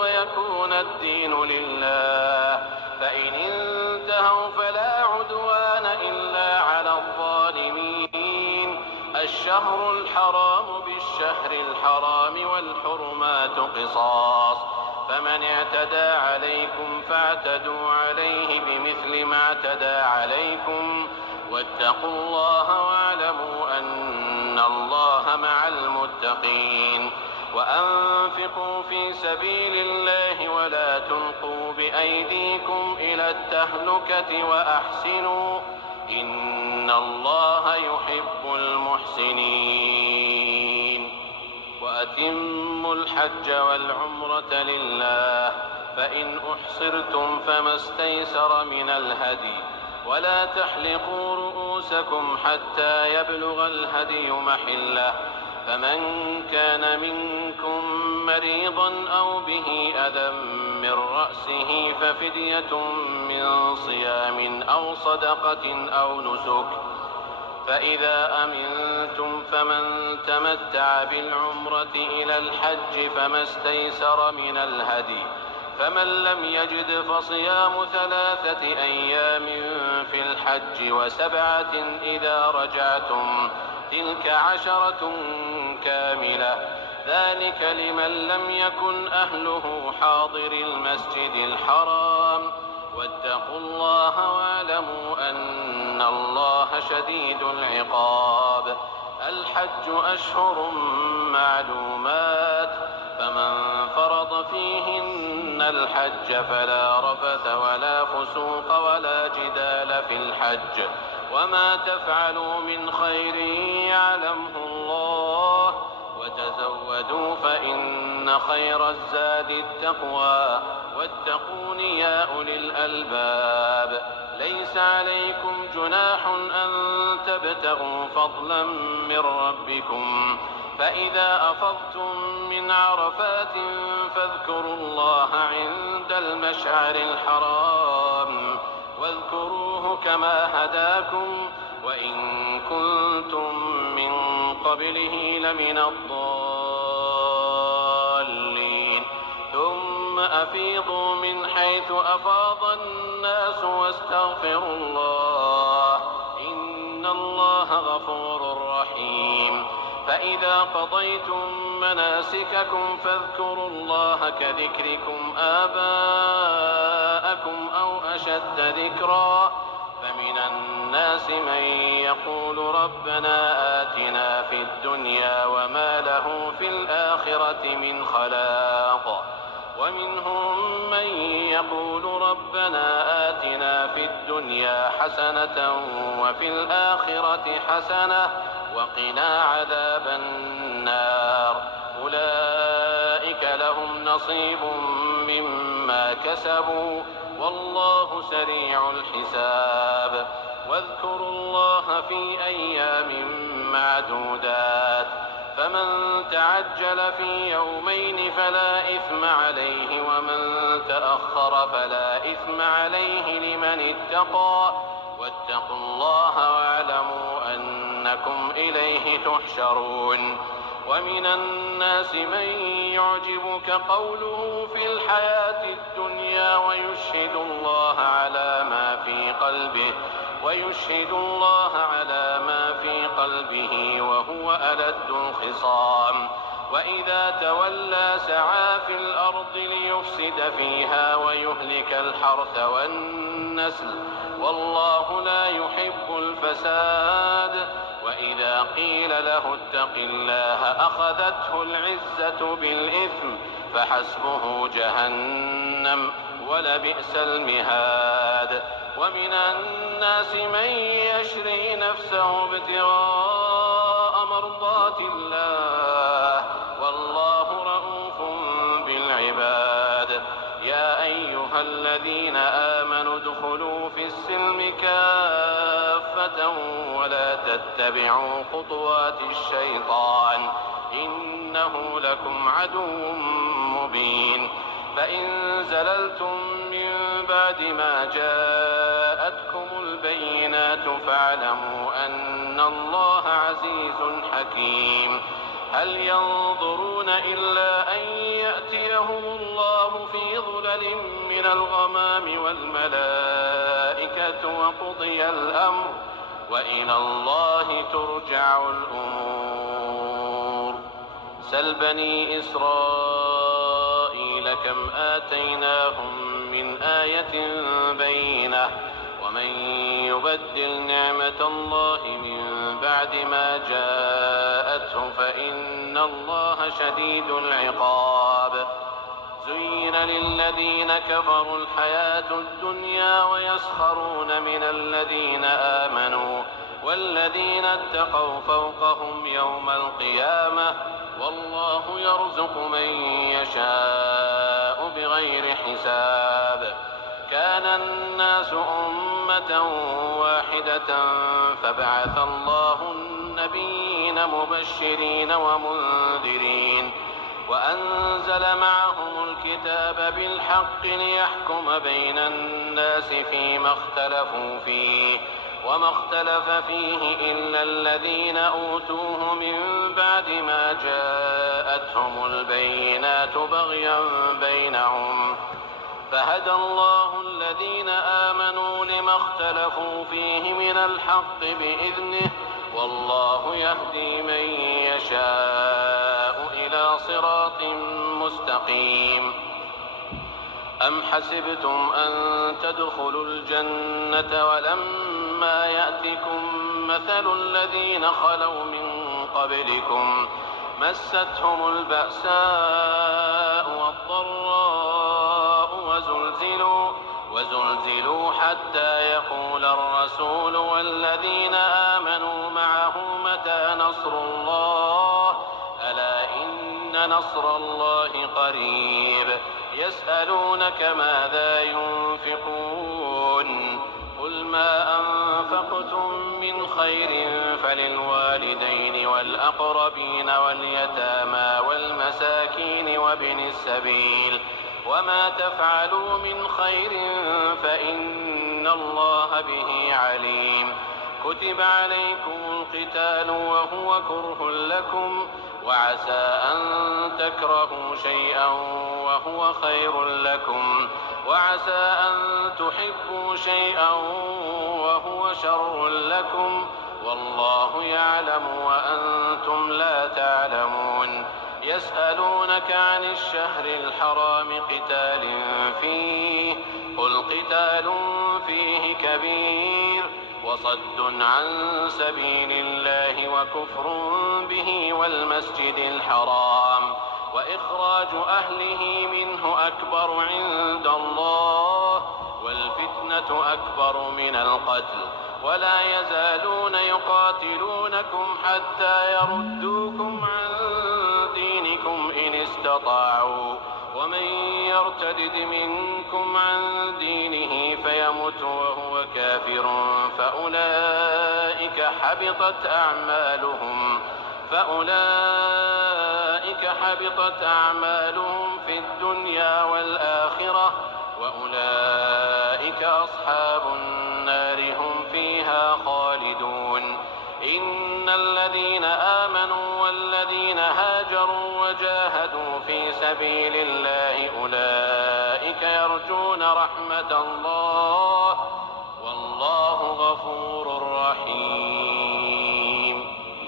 ويكون الدين لله فإن انتهوا فلا عدوان إلا على الظالمين الشهر الحرام بالشهر الحرام والحرمات قصاص فمن اعتدى عليكم فاعتدوا عليه بمثل ما اعتدى عليكم واتقوا الله واعلموا أن الله مع المتقين وأنفقوا في سبيل الله ولا تلقوا بأيديكم إلى التهلكة وأحسنوا إن الله يحب المحسنين وأتموا الحج والعمرة لله فإن أحصرتم فما استيسر من الهدي ولا تحلقوا رؤوسكم حتى يبلغ الهدي محله فمن كان منكم مريضا أو به أذى من رأسه ففدية من صيام أو صدقة أو نسك فإذا أمنتم فمن تمتع بالعمرة إلى الحج فما استيسر من الهدي فمن لم يجد فصيام 3 أيام في الحج وسبعة إذا رجعتم تلك 10 كاملة ذلك لمن لم يكن أهله حاضر المسجد الحرام واتقوا الله واعلموا أن الله شديد العقاب الحج أشهر معلومات فمن فرض فيهن الحج فلا رفث ولا فسوق ولا جدال في الحج وما تفعلوا من خير يعلمه الله وتزودوا فإن خير الزاد التقوى واتقون يا أولي الألباب ليس عليكم جناح أن تبتغوا فضلا من ربكم فإذا أفضتم من عرفات فاذكروا الله عند المشعر الحرام واذكروه كما هداكم وإن كنتم من قبله لمن الضالين ثم أفيضوا من حيث أفاض الناس واستغفروا الله إن الله غفور رحيم فإذا قضيتم مناسككم فاذكروا الله كذكركم آباءكم أو أشد ذكرا فمن الناس من يقول ربنا آتنا في الدنيا وما له في الآخرة من خلاق ومنهم من يقول ربنا آتنا في الدنيا حسنة وفي الآخرة حسنة وقنا عذاب النار. أولئك لهم نصيب مما كسبوا والله سريع الحساب. واذكروا الله في أيام معدودات، فمن تعجل في يومين فلا إثم عليه، ومن تأخر فلا إثم عليه لمن اتقى. واتقوا الله واعلموا أنكم إليه تحشرون. ومن الناس من يعجبك قوله في الحياة الدنيا ويشهد الله على ما في قلبه وهو ألد الخصام. وإذا تولى سعى في الأرض ليفسد فيها ويهلك الحرث والنسل والله لا يحب الفساد. وإذا قيل له اتق الله أخذته العزة بالإثم فحسبه جهنم ولبئس المهاد. ومن الناس من يشري نفسه ابتغاء مرضات الله والله رؤوف بالعباد. يا أيها الذين آمنوا ادخلوا في السلم كافة ولا تتبعوا خطوات الشيطان إنه لكم عدو مبين. فإن زللتم من بعد ما جاءتكم البينات فاعلموا أن الله عزيز حكيم. هل ينظرون إلا أن يأتيهم الله في ظلل من الغمام والملائكة وقضي الأمر وإلى الله ترجع الأمور. سل بني إسرائيل كم آتيناهم من آية بينة ومن يبدل نعمة الله من بعد ما جاءته فإن الله شديد العقاب. زين للذين كفروا الحياة الدنيا ويسخرون من الذين آمنوا والذين اتقوا فوقهم يوم القيامة والله يرزق من يشاء بغير حساب. كان الناس أمة واحدة فبعث الله النبيين مبشرين ومنذرين وأنزل معهم الكتاب بالحق ليحكم بين الناس فيما اختلفوا فيه وما اختلف فيه إلا الذين أوتوه من بعد ما جاءتهم البينات بغيا بينهم فهدى الله الذين آمنوا لما اختلفوا فيه من الحق بإذنه والله يهدي من يشاء إلى صراط مستقيم. أم حسبتم أن تدخلوا الجنة ولما يأتكم مثل الذين خلوا من قبلكم مستهم البأساء والضراء وزلزلوا حتى يقول الرسول والذين آمنوا معه متى نصر الله ألا إن نصر الله قريب. يسألونك ماذا ينفقون قل ما أنفقتم من خير فللوالدين والأقربين واليتامى والمساكين وابن السبيل وما تفعلوا من خير فإن الله به عليم. كتب عليكم القتال وهو كره لكم وعسى أن تكرهوا شيئا وهو خير لكم وعسى أن تحبوا شيئا وهو شر لكم والله يعلم وأنتم لا تعلمون. يسألونك عن الشهر الحرام قتال فيه قل قتال فيه كبير وصد عن سبيل الله وكفر به والمسجد الحرام وإخراج أهله منه أكبر عند الله والفتنة أكبر من القتل ولا يزالون يقاتلونكم حتى يردوكم عن دينكم إن استطاعوا ومن يرتد منكم عن دينه فيمت وهو كافر فأولئك حبطت أعمالهم في الدنيا والآخرة وأولئك أصحاب النار هم فيها خالدون. إن الذين آمنوا والذين هاجروا وجاهدوا في سبيل الله أولئك يرجون رحمة الله والله غفور رحيم.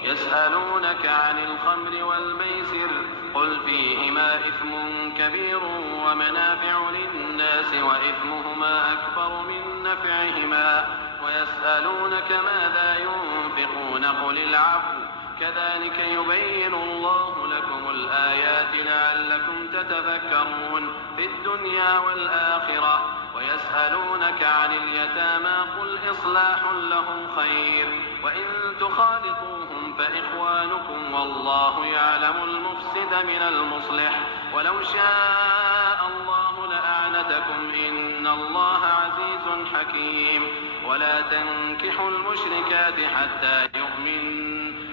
يسألونك عن الخمر والميسر قل فيهما إثم كبير ومنافع للناس وإثمهما أكبر من نفعهما ويسألونك ماذا ينفقون قل العفو كذلك يبين الله لكم الآيات لعلكم تتفكرون في الدنيا والآخرة. ويسألونك عن اليتامى قل إصلاح لهم خير وإن تخالطوهم فإخوانكم والله يعلم المفسد من المصلح ولو شاء الله لأعنتكم إن الله عزيز حكيم. ولا تنكحوا المشركات حتى يؤمنوا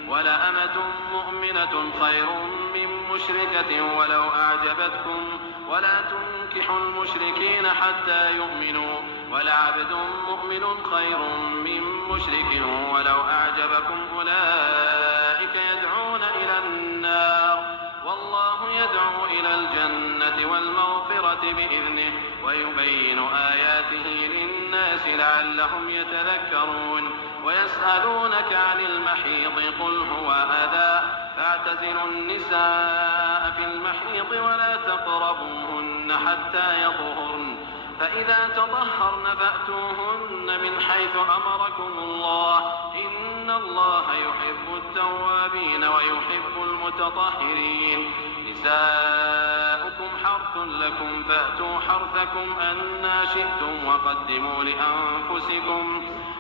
ولأمة مؤمنة خير من مشركة ولو أعجبتكم ولا تنكحوا المشركين حتى يؤمنوا ولعبد مؤمن خير من مشرك ولو أعجبكم أولئك يدعون إلى النار والله يدعو إلى الجنة والمغفرة بإذنه ويبين آياته للناس لعلهم يتذكرون. ويسألونك عن المحيض قل هو أذى فاعتزلوا النساء في المحيض ولا تقربوهن حتى يطهرن فإذا تطهرن فأتوهن من حيث أمركم الله إن الله يحب التوابين ويحب المتطهرين. نساؤكم حرث لكم فأتوا حرثكم أنى شئتم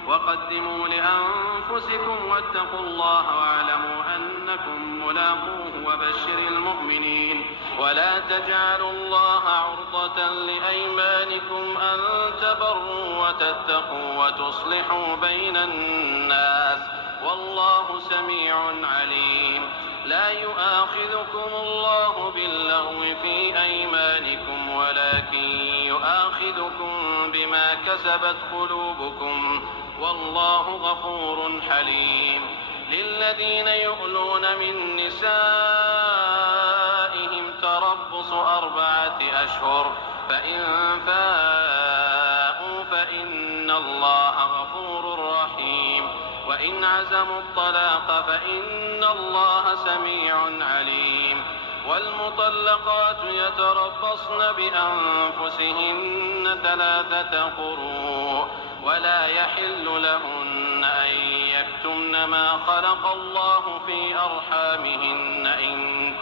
وقدموا لأنفسكم واتقوا الله واعلموا أنكم ملاقوه وبشر المؤمنين. ولا تجعلوا الله عرضة لأيمانكم أن تبروا وتتقوا وتصلحوا بين الناس والله سميع عليم. لا يؤاخذكم الله باللغو في أيمانكم ولكن يؤاخذكم بما كسبت قلوبكم والله غفور حليم. للذين يؤلون من نسائهم تربص 4 أشهر فإن فاءوا فإن الله غفور رحيم. وإن عزموا الطلاق فإن الله سميع عليم. والمطلقات يتربصن بأنفسهن 3 قروء ولا يحل لهن أن يكتمن ما خلق الله في أرحامهن إن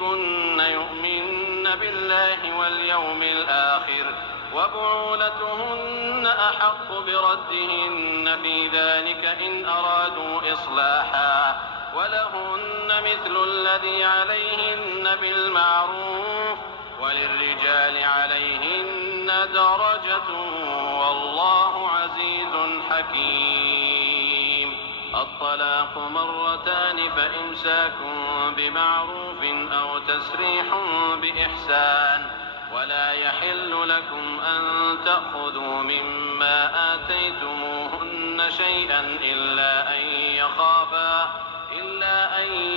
كن يؤمن بالله واليوم الآخر وبعولتهن أحق بردهن في ذلك إن أرادوا إصلاحا ولهن مثل الذي عليهن بالمعروف وللرجال عليهن درجة والله عزيز حكيم. الطلاق 2 فإمساك بمعروف أو تسريح بإحسان. ولا يحل لكم أن تأخذوا مما آتيتموهن شيئا إلا أن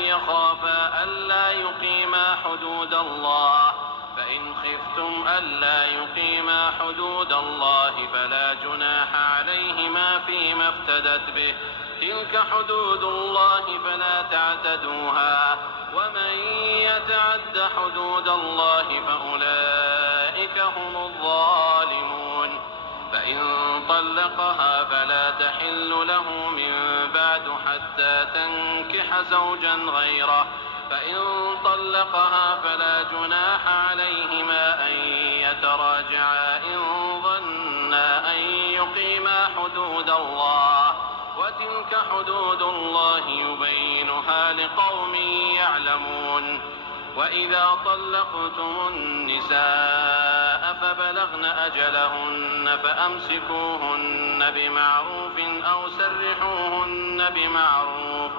يخافا ألا يقيما حدود الله فإن خفتم ألا يقيما حدود الله فلا جناح عليهما فيما افتدت به تلك حدود الله فلا تعتدوها ومن يتعد حدود الله فأولئك هم الظالمون. فإن طلقها فلا تحل له من بعد حتى تنكح زوجا غيره فإن طلقها فلا جناح عليهما أن يتراجعا إن ظنا أن حدود الله يبينها لقوم يعلمون. وإذا طلقتم النساء فبلغن أجلهن فأمسكوهن بمعروف أو سرحوهن بمعروف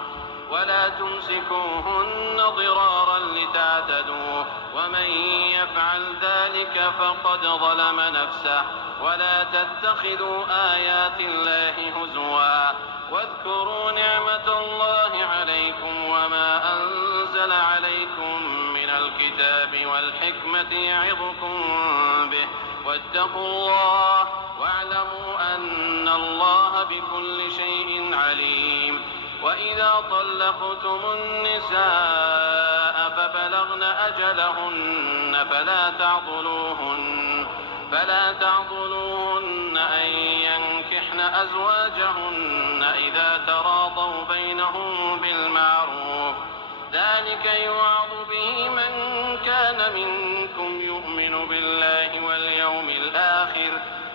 ولا تمسكوهن ضرارا لتعتدوا، ومن يفعل ذلك فقد ظلم نفسه. ولا تتخذوا آيات الله هزوا واذكروا نعمة الله عليكم وما أنزل عليكم من الكتاب والحكمة يعظكم به، واتقوا الله واعلموا أن الله بكل شيء عليم. وإذا طلقتم النساء فبلغن أجلهن فلا تعضلوهن أن ينكحن أزواجهن إذا تراضوا بينهم بالمعروف، ذلك يوعظ به من كان منكم يؤمن بالله واليوم الآخر،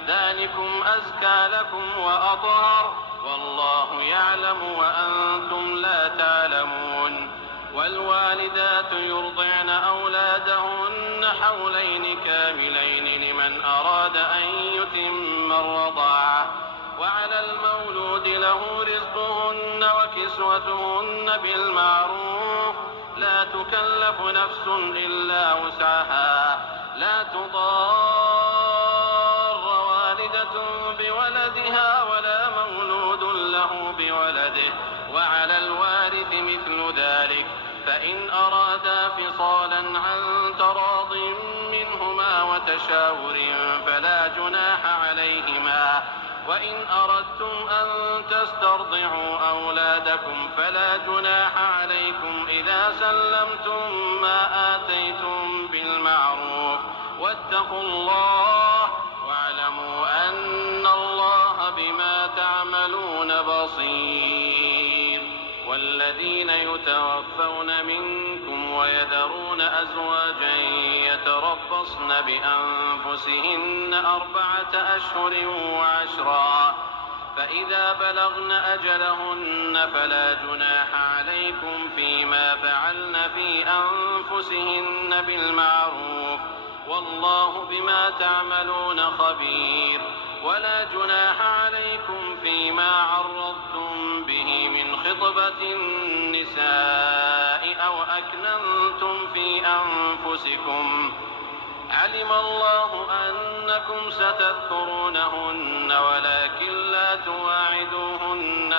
ذلكم أزكى لكم وأطهر، والله يعلم وأنتم لا تعلمون. والوالدات يرضعن أولادهن حولين كاملين لمن أراد أن يتم الرضاعة، وعلى المولود له رزقهن وكسوتهن بالمعروف، لا تكلف نفس إلا وسعها، لا تضار والدة بولدها ولا مولود له بولده، وعلى الوارث مثل ذلك، فإن أرادا فصالا عن تراض منهما وتشاور فلا جناح عليهما. وإن أردتم أن تسترضعوا أولادكم فلا جناح عليكم إذا سلمتم ما آتيتم بالمعروف، واتقوا الله واعلموا أن الله بما تعملون بصير. والذين يتوفون منكم ويذرون أزواجا يتربصن بأنفسهن 4 أشهر و10، فإذا بلغن أجلهن فلا جناح عليكم فيما فعلن في أنفسهن بالمعروف، والله بما تعملون خبير. ولا جناح عليكم فيما عرضتم به من خطبة النساء أو أكننتم في أنفسكم، علم الله أنكم ستذكرونهن ولكن لا تواعدوهن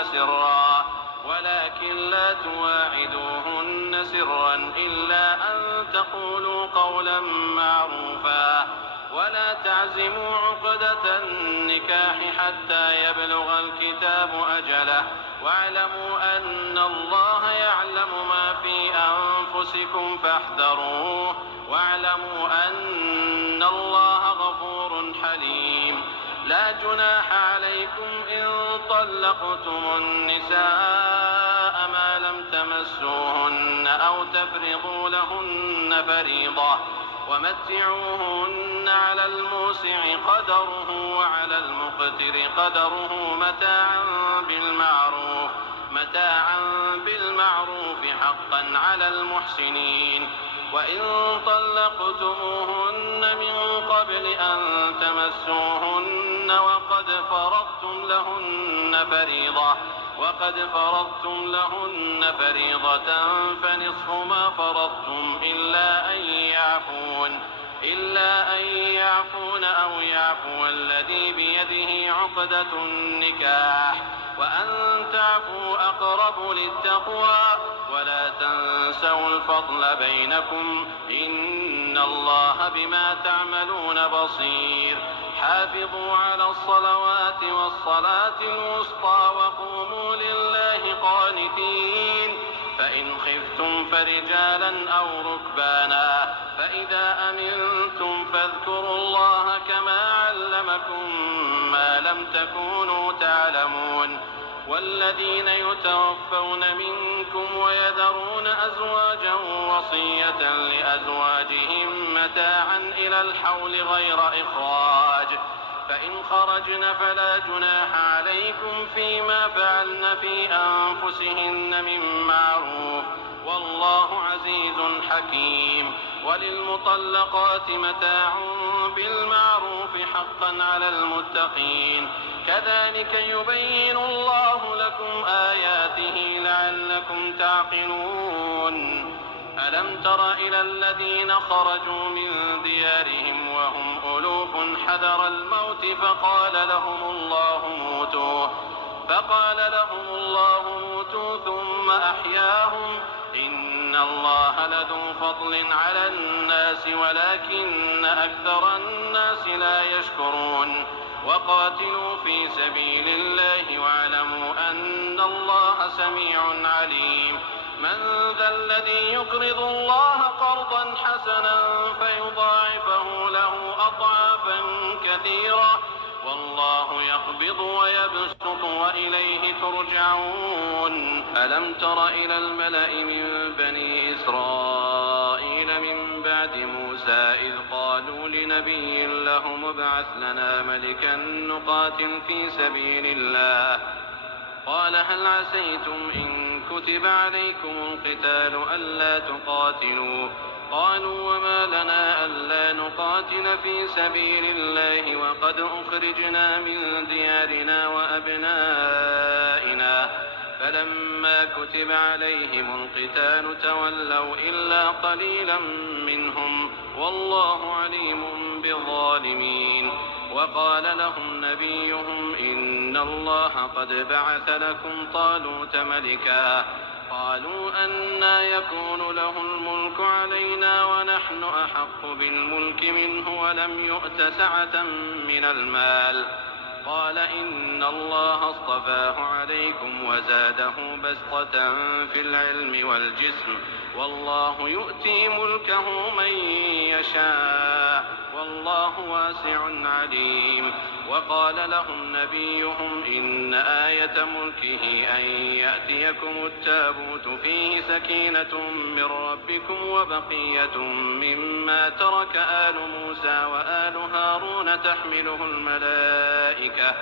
سرا إلا أن تقولوا قولا معروفا، ولا تعزموا عقدة النكاح حتى يبلغ الكتاب أجله، واعلموا أن الله يعلم ما في أنفسكم فاحذروه، واعلموا أن الله غفور حليم. لا جناح عليكم إن طلقتم النساء ما لم تمسوهن أو تفرضوا لهن فريضة، ومتعوهن على الموسع قدره وعلى المقتر قدره متاعا بالمعروف حقا على المحسنين. وإن طلقتموهن من قبل أن تمسوهن وقد فرضتم لهن فريضة فنصف ما فرضتم إلا أن يعفون أو يعفو الذي بيده عقدة النكاح، وأن تعفوا أقرب للتقوى، ولا تنسوا الفضل بينكم، إن الله بما تعملون بصير. حافظوا على الصلوات والصلاة الوسطى وقوموا لله قانتين. فإن خفتم فرجالا أو ركبانا، فإذا أمنتم فاذكروا الله كما علمكم ما لم تكونوا تعلمون. والذين يتوفون منكم ويذرون أزواجا وصية لأزواجهم متاعا إلى الحول غير إخراج، فإن خرجن فلا جناح عليكم فيما فعلن في أنفسهن من معروف والله عزيز حكيم. وللمطلقات متاع بالمعروف حقا على المتقين كذلك يبين الله لكم آياته لعلكم تعقلون. ألم تر إلى الذين خرجوا من ديارهم وهم ألوف حذر الموت فقال لهم الله موتوا ثم أحياهم إن الله لذو فضل على الناس ولكن أكثر الناس لا يشكرون. وقاتلوا في سبيل الله واعلموا أن الله سميع عليم. من ذا الذي يقرض الله قرضا حسنا فيضاعفه له أضعافا كثيرة والله يقبض ويبسط وإليه ترجعون. ألم تر إلى الملأ من بني إسرائيل من بعد موسى إذ قالوا لنبي لهم ابعث لنا ملكا نقاتل في سبيل الله قال هل عسيتم إن كتب عليكم القتال ألا تقاتلوا قالوا وما لنا ألا نقاتل في سبيل الله وقد أخرجنا من ديارنا وأبنائنا فلما كتب عليهم القتال تولوا إلا قليلا منهم والله عليم بالظالمين. وقال لهم نبيهم إن الله قد بعث لكم طالوت ملكا قالوا أنى يكون له الملك علينا ونحن أحق بالملك منه ولم يؤت سعة من المال قال إن الله اصطفاه عليكم وزاده بسطة في العلم والجسم والله يؤتي ملكه من يشاء والله واسع عليم. وقال لهم نبيهم إن آية ملكه أن يأتيكم التابوت فيه سكينة من ربكم وبقية مما ترك آل موسى وآل هارون تحمله الملائكة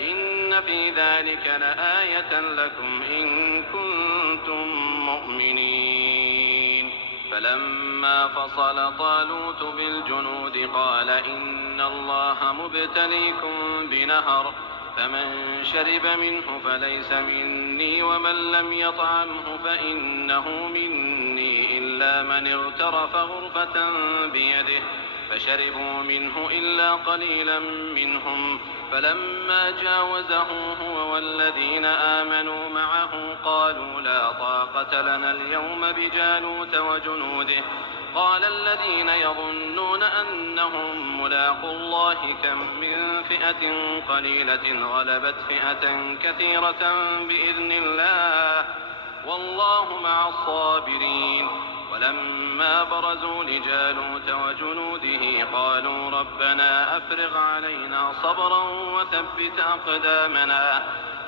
إن في ذلك لآية لكم إن كنتم مؤمنين. فلما فصل طالوت بالجنود قال إن الله مبتليكم بنهر فمن شرب منه فليس مني ومن لم يطعمه فإنه مني إلا من اغترف غرفة بيده فشربوا منه إلا قليلا منهم فلما جاوزه هو والذين آمنوا معه قالوا لا طاقة لنا اليوم بجالوت وجنوده قال الذين يظنون أنهم ملاقو الله كم من فئة قليلة غلبت فئة كثيرة بإذن الله والله مع الصابرين. ولما برزوا لجالوت وجنوده قالوا ربنا أفرغ علينا صبرا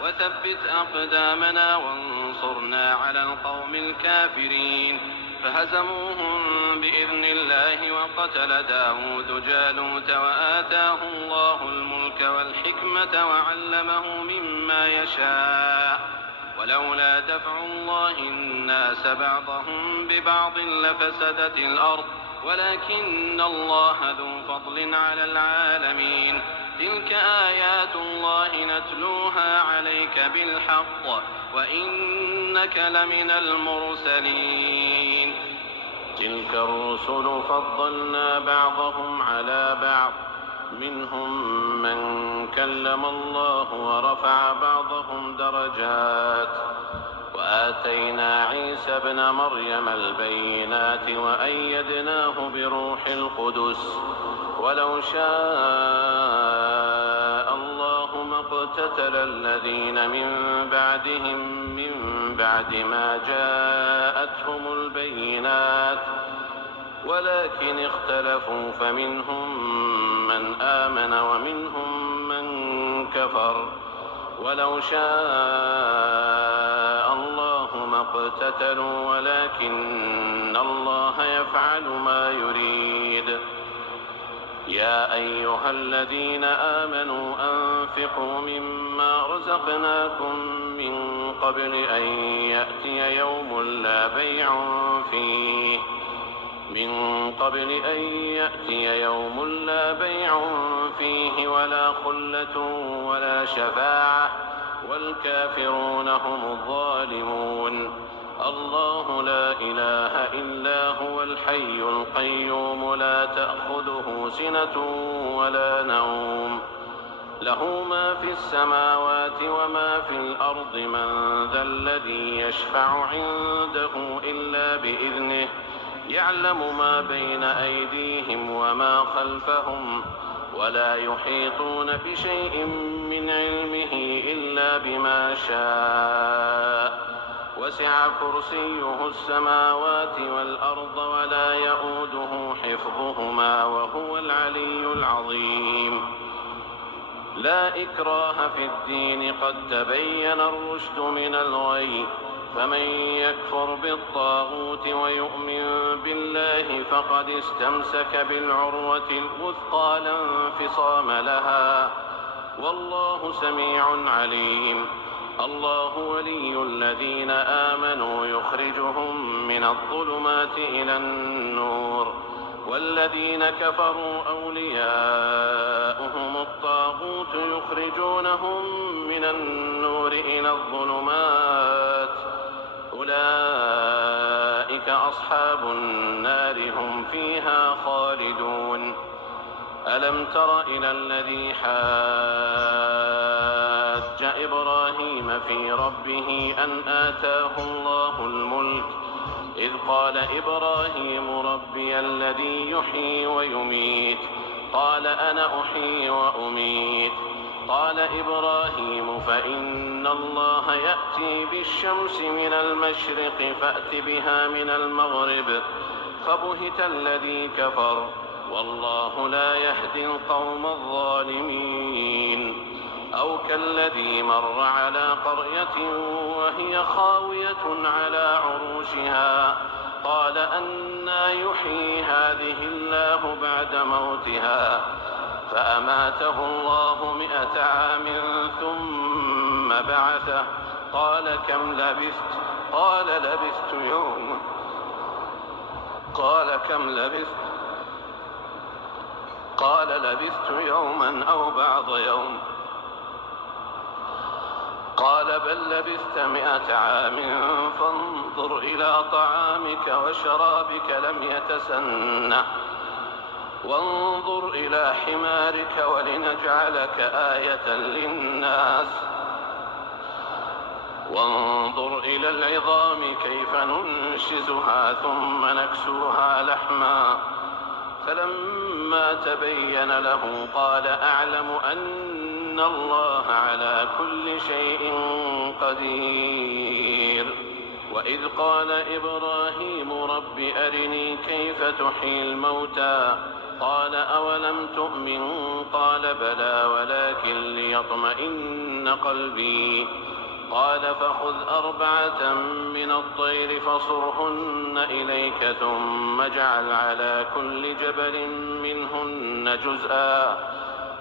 وثبت أقدامنا وانصرنا على القوم الكافرين فهزموهم بإذن الله وقتل داود جالوت وآتاه الله الملك والحكمة وعلمه مما يشاء ولولا دفع الله الناس بعضهم ببعض لفسدت الأرض ولكن الله ذو فضل على العالمين. تلك آيات الله نتلوها عليك بالحق وإنك لمن المرسلين. تلك الرسل فضلنا بعضهم على بعض منهم من كلم الله ورفع بعضهم درجات وآتينا عيسى ابن مريم البينات وأيدناه بروح القدس ولو شاء الله ما اقتتل الذين من بعدهم من بعد ما جاءتهم البينات ولكن اختلفوا فمنهم من آمن ومنهم من كفر ولو شاء الله ما اقتتلوا ولكن الله يفعل ما يريد. يا يا أيها الذين آمنوا أنفقوا مما رزقناكم من قبل أن يأتي يوم لا بيع فيه ولا خلة ولا شفاعة والكافرون هم الظالمون. الله لا إله إلا هو الحي القيوم لا تأخذه سنة ولا نوم له ما في السماوات وما في الأرض من ذا الذي يشفع عنده إلا بإذنه يعلم ما بين أيديهم وما خلفهم ولا يحيطون بشيء من علمه إلا بما شاء وسع كرسيه السماوات والأرض ولا يئوده حفظهما وهو العلي العظيم. لا إكراه في الدين قد تبين الرشد من الغي فمن يكفر بالطاغوت ويؤمن بالله فقد استمسك بالعروة الوثقى لا انفصام لها والله سميع عليم. الله ولي الذين آمنوا يخرجهم من الظلمات إلى النور والذين كفروا أولياؤهم الطاغوت يخرجونهم من النور إلى الظلمات أولئك أصحاب النار هم فيها خالدون. ألم تر إلى الذي حاج إبراهيم في ربه أن آتاه الله الملك إذ قال إبراهيم ربي الذي يحيي ويميت قال أنا أحيي وأميت قال إبراهيم فإن الله يأتي بالشمس من المشرق فأت بها من المغرب فبهت الذي كفر والله لا يهدي القوم الظالمين. أو كالذي مر على قرية وهي خاوية على عروشها قال أنى يحيي هذه الله بعد موتها فأماته الله 100 عام ثم بعثه قال كم لبثت قال لبثت يوما قال كم لبثت قال لبثت يوما أو بعض يوم قال بل لبثت 100 عام فانظر إلى طعامك وشرابك لم يتسنه وانظر إلى حمارك ولنجعلك آية للناس وانظر إلى العظام كيف ننشزها ثم نكسوها لحما فلما تبين له قال أعلم أن الله على كل شيء قدير. وإذ قال إبراهيم رب أرني كيف تحيي الموتى قال أولم تؤمن قال بلى ولكن ليطمئن قلبي قال فخذ 4 من الطير فصرهن إليك ثم اجعل على كل جبل منهن جزءا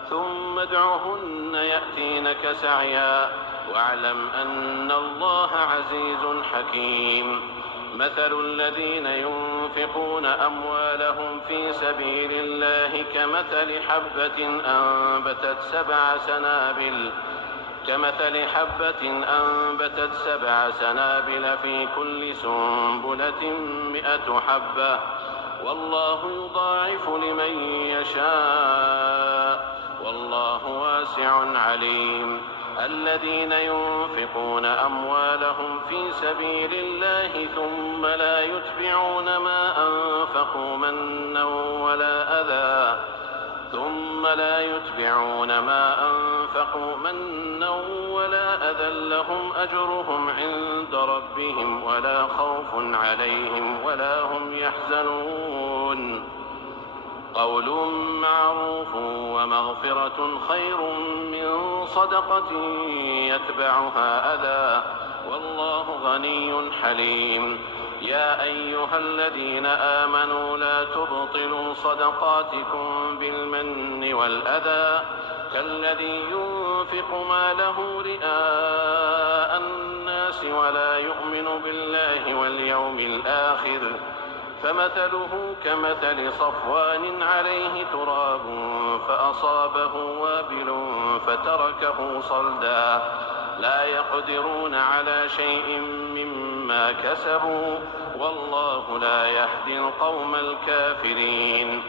ثم ادعهن يأتينك سعيا واعلم أن الله عزيز حكيم. مثل الذين ينفقون أموالهم في سبيل الله كمثل حبة أنبتت 7 سنابل في كل سنبلة 100 حبة والله يضاعف لمن يشاء والله واسع عليم. الذين ينفقون أموالهم في سبيل الله ثم لا يتبعون ما أنفقوا منا ولا أذى لهم أجرهم عند ربهم ولا خوف عليهم ولا هم يحزنون. قول معروف ومغفرة خير من صدقة يتبعها أذى والله غني حليم. يا أيها الذين آمنوا لا تبطلوا صدقاتكم بالمن والأذى كالذي ينفق ماله رئاء الناس ولا يؤمن بالله واليوم الآخر فمثله كمثل صفوان عليه تراب فأصابه وابل فتركه صلدا لا يقدرون على شيء مما كسبوا والله لا يهدي القوم الكافرين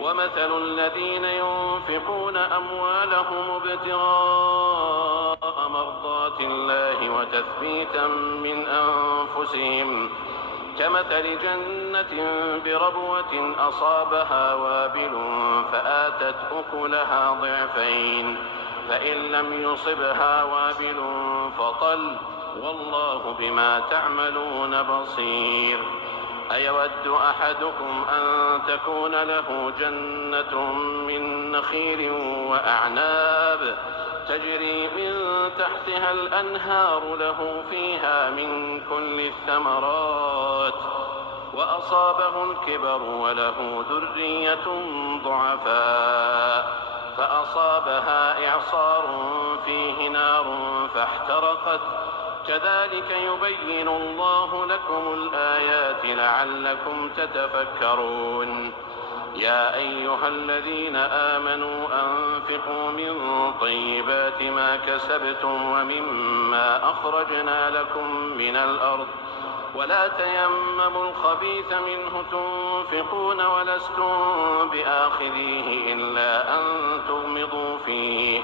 ومثل الذين ينفقون أموالهم ابتغاء مرضات الله وتثبيتا من أنفسهم كمثل جنة بربوة أصابها وابل فآتت أكلها ضعفين فإن لم يصبها وابل فطل والله بما تعملون بصير أيود أحدكم أن تكون له جنة من نخيل وأعناب تجري من تحتها الأنهار له فيها من كل الثمرات وأصابه الكبر وله ذرية ضعفاء فأصابها إعصار فيه نار فاحترقت كذلك يبين الله لكم الآيات لعلكم تتفكرون يا أيها الذين آمنوا أنفقوا من طيبات ما كسبتم ومما أخرجنا لكم من الأرض ولا تيمموا الخبيث منه تنفقون ولستم بآخذيه إلا أن تغمضوا فيه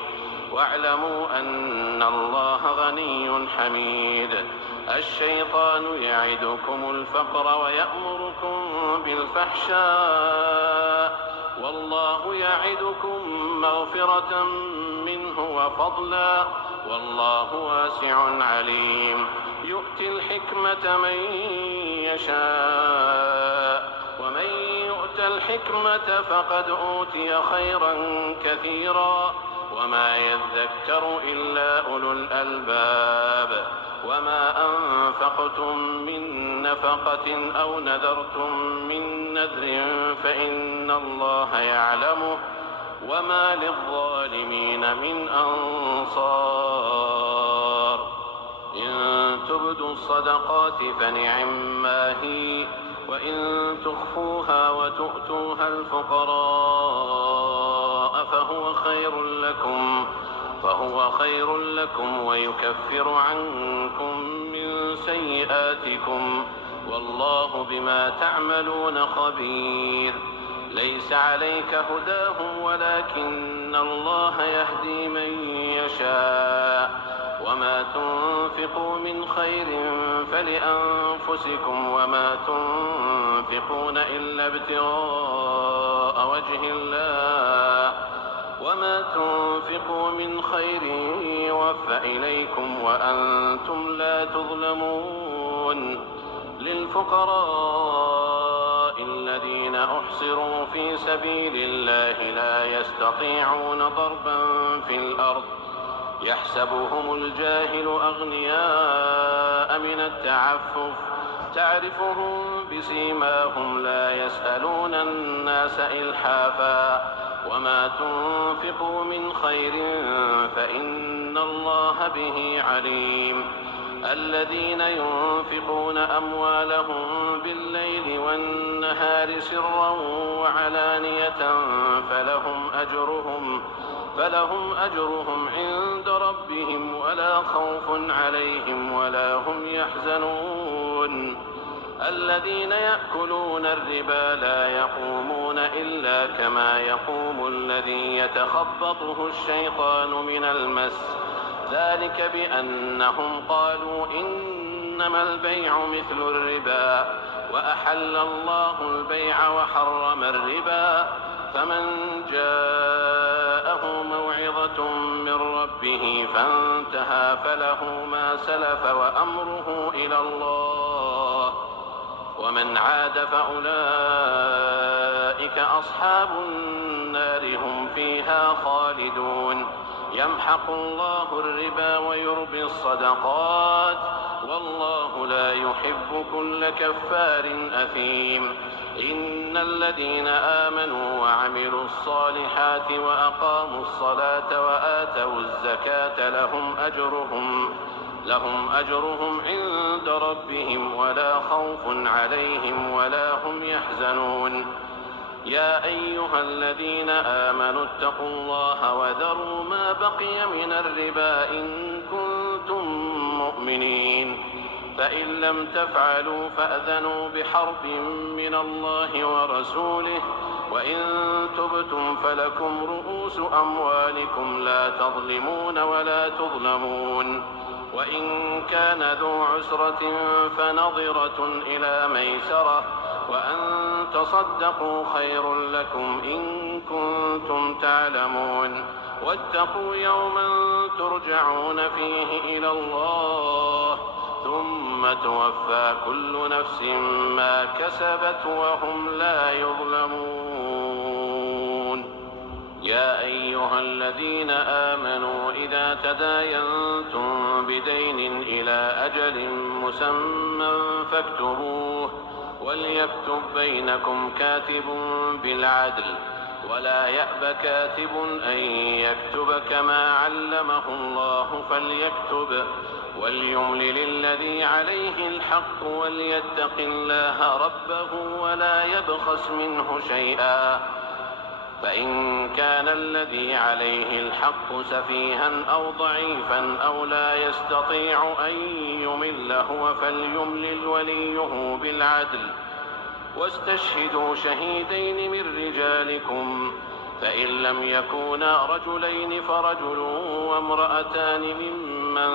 واعلموا أن الله غني حميد الشيطان يعدكم الفقر ويأمركم بالفحشاء والله يعدكم مغفرة منه وفضلا والله واسع عليم يؤتي الحكمة من يشاء ومن يؤت الحكمة فقد أوتي خيرا كثيرا وما يذكر إلا أولو الألباب وما أنفقتم من نفقة أو نذرتم من نذر فإن الله يعلمه وما للظالمين من أنصار إن تبدوا الصدقات فنعما هي وإن تخفوها وتؤتوها الفقراء فهو خير لكم ويكفر عنكم من سيئاتكم والله بما تعملون خبير ليس عليك هداهم ولكن الله يهدي من يشاء وما تنفقوا من خير فلأنفسكم وما تنفقون إلا ابتغاء وجه الله وما تنفقوا من خير يوفى إليكم وأنتم لا تظلمون للفقراء الذين أحصروا في سبيل الله لا يستطيعون ضربا في الأرض يحسبهم الجاهل أغنياء من التعفف تعرفهم بسيماهم لا يسألون الناس إلحافا وما تنفقوا من خير فإن الله به عليم الذين ينفقون أموالهم بالليل والنهار سرا وعلانية فلهم أجرهم عند ربهم ولا خوف عليهم ولا هم يحزنون الذين يأكلون الربا لا يقومون إلا كما يقوم الذي يتخبطه الشيطان من المس ذلك بأنهم قالوا إنما البيع مثل الربا وأحل الله البيع وحرم الربا فمن جاءه موعظة من ربه فانتهى فله ما سلف وأمره إلى الله ومن عاد فأولئك أصحاب النار هم فيها خالدون يمحق الله الربا ويربي الصدقات والله لا يحب كل كفار أثيم. إن الذين آمنوا وعملوا الصالحات وأقاموا الصلاة وآتوا الزكاة لهم أجرهم عند ربهم ولا خوف عليهم ولا هم يحزنون. يا أيها الذين آمنوا اتقوا الله وذروا ما بقي من الربا إن كنتم مؤمنين، فإن لم تفعلوا فأذنوا بحرب من الله ورسوله، وإن تبتم فلكم رؤوس أموالكم لا تظلمون ولا تظلمون، وإن كان ذو عسرة فنظرة إلى ميسرة، وأن تصدقوا خير لكم إن كنتم تعلمون. واتقوا يوما ترجعون فيه إلى الله ثم توفى كل نفس ما كسبت وهم لا يظلمون. يا أيها الذين آمنوا إذا تداينتم بدين إلى أجل مسمى فاكتبوه، وليكتب بينكم كاتب بالعدل، ولا يأب كاتب أن يكتب كما علمه الله فليكتب، وليملل الذي عليه الحق وليتق الله ربه ولا يبخس منه شيئا، فإن كان الذي عليه الحق سفيها أو ضعيفا أو لا يستطيع أن يمل هو فليملل وليه بالعدل، واستشهدوا شهيدين من رجالكم، فإن لم يكونا رجلين فرجل وامرأتان ممن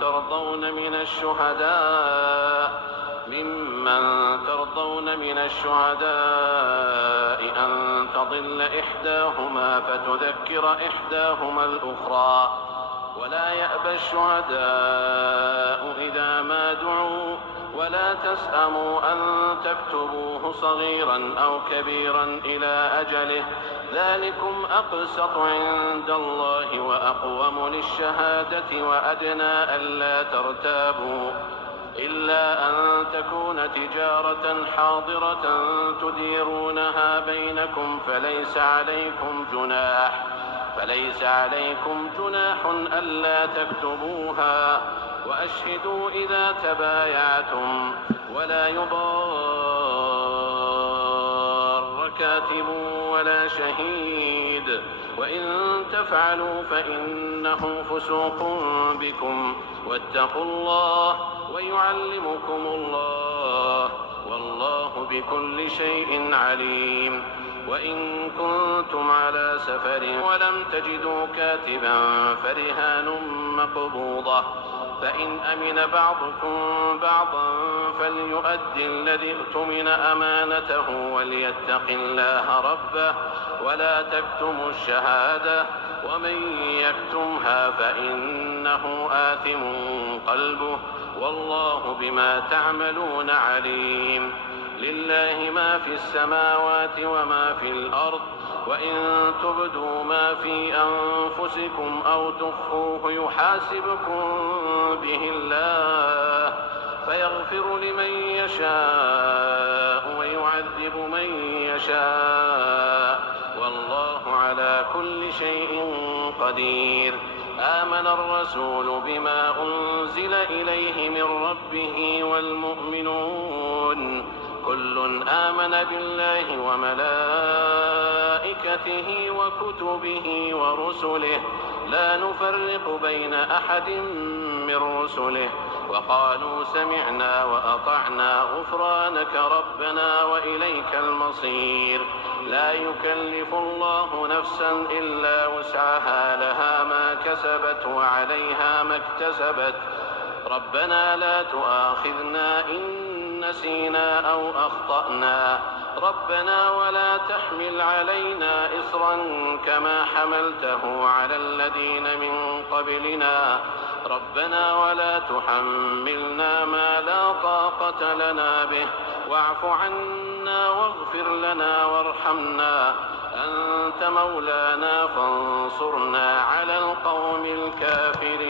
ترضون من الشهداء أن تضل إحداهما فتذكر إحداهما الأخرى، ولا يأبى الشهداء إذا ما دعوا، ولا تسأموا أن تكتبوه صغيرا أو كبيرا إلى أجله، ذلكم أقسط عند الله وأقوم للشهادة وأدنى ألا ترتابوا، إلا أن تكون تجارة حاضرة تديرونها بينكم فليس عليكم جناح ألا تكتبوها، وأشهدوا إذا تبايعتم، ولا يضار كاتب ولا شهيد، وإن تفعلوا فإنه فسوق بكم، واتقوا الله ويعلمكم الله، والله بكل شيء عليم. وإن كنتم على سفر ولم تجدوا كاتبا فرهان مقبوضة، فإن أمن بعضكم بعضا فليؤدي الذي اؤتمن أمانته وليتق الله ربه ولا تكتموا الشهادة، ومن يكتمها فإنه آثم قلبه، والله بما تعملون عليم. لله ما في السماوات وما في الأرض، وإن تبدوا ما في أنفسكم أو تخفوه يحاسبكم به الله، فيغفر لمن يشاء ويعذب من يشاء، والله على كل شيء قدير. آمن الرسول بما أنزل إليه من ربه والمؤمنون كل آمن بالله وملائكته وكتبه ورسله لا نفرق بين أحد من رسله، وقالوا سمعنا وأطعنا غفرانك ربنا وإليك المصير. لا يكلف الله نفسا إلا وسعها، لها ما كسبت وعليها ما اكتسبت. ربنا لا تؤاخذنا إن نسينا أو أخطأنا، ربنا ولا تحمل علينا إصرا كما حملته على الذين من قبلنا، ربنا ولا تحملنا ما لا طاقة لنا به، واعف عنا واغفر لنا وارحمنا، أنت مولانا فانصرنا على القوم الكافرين.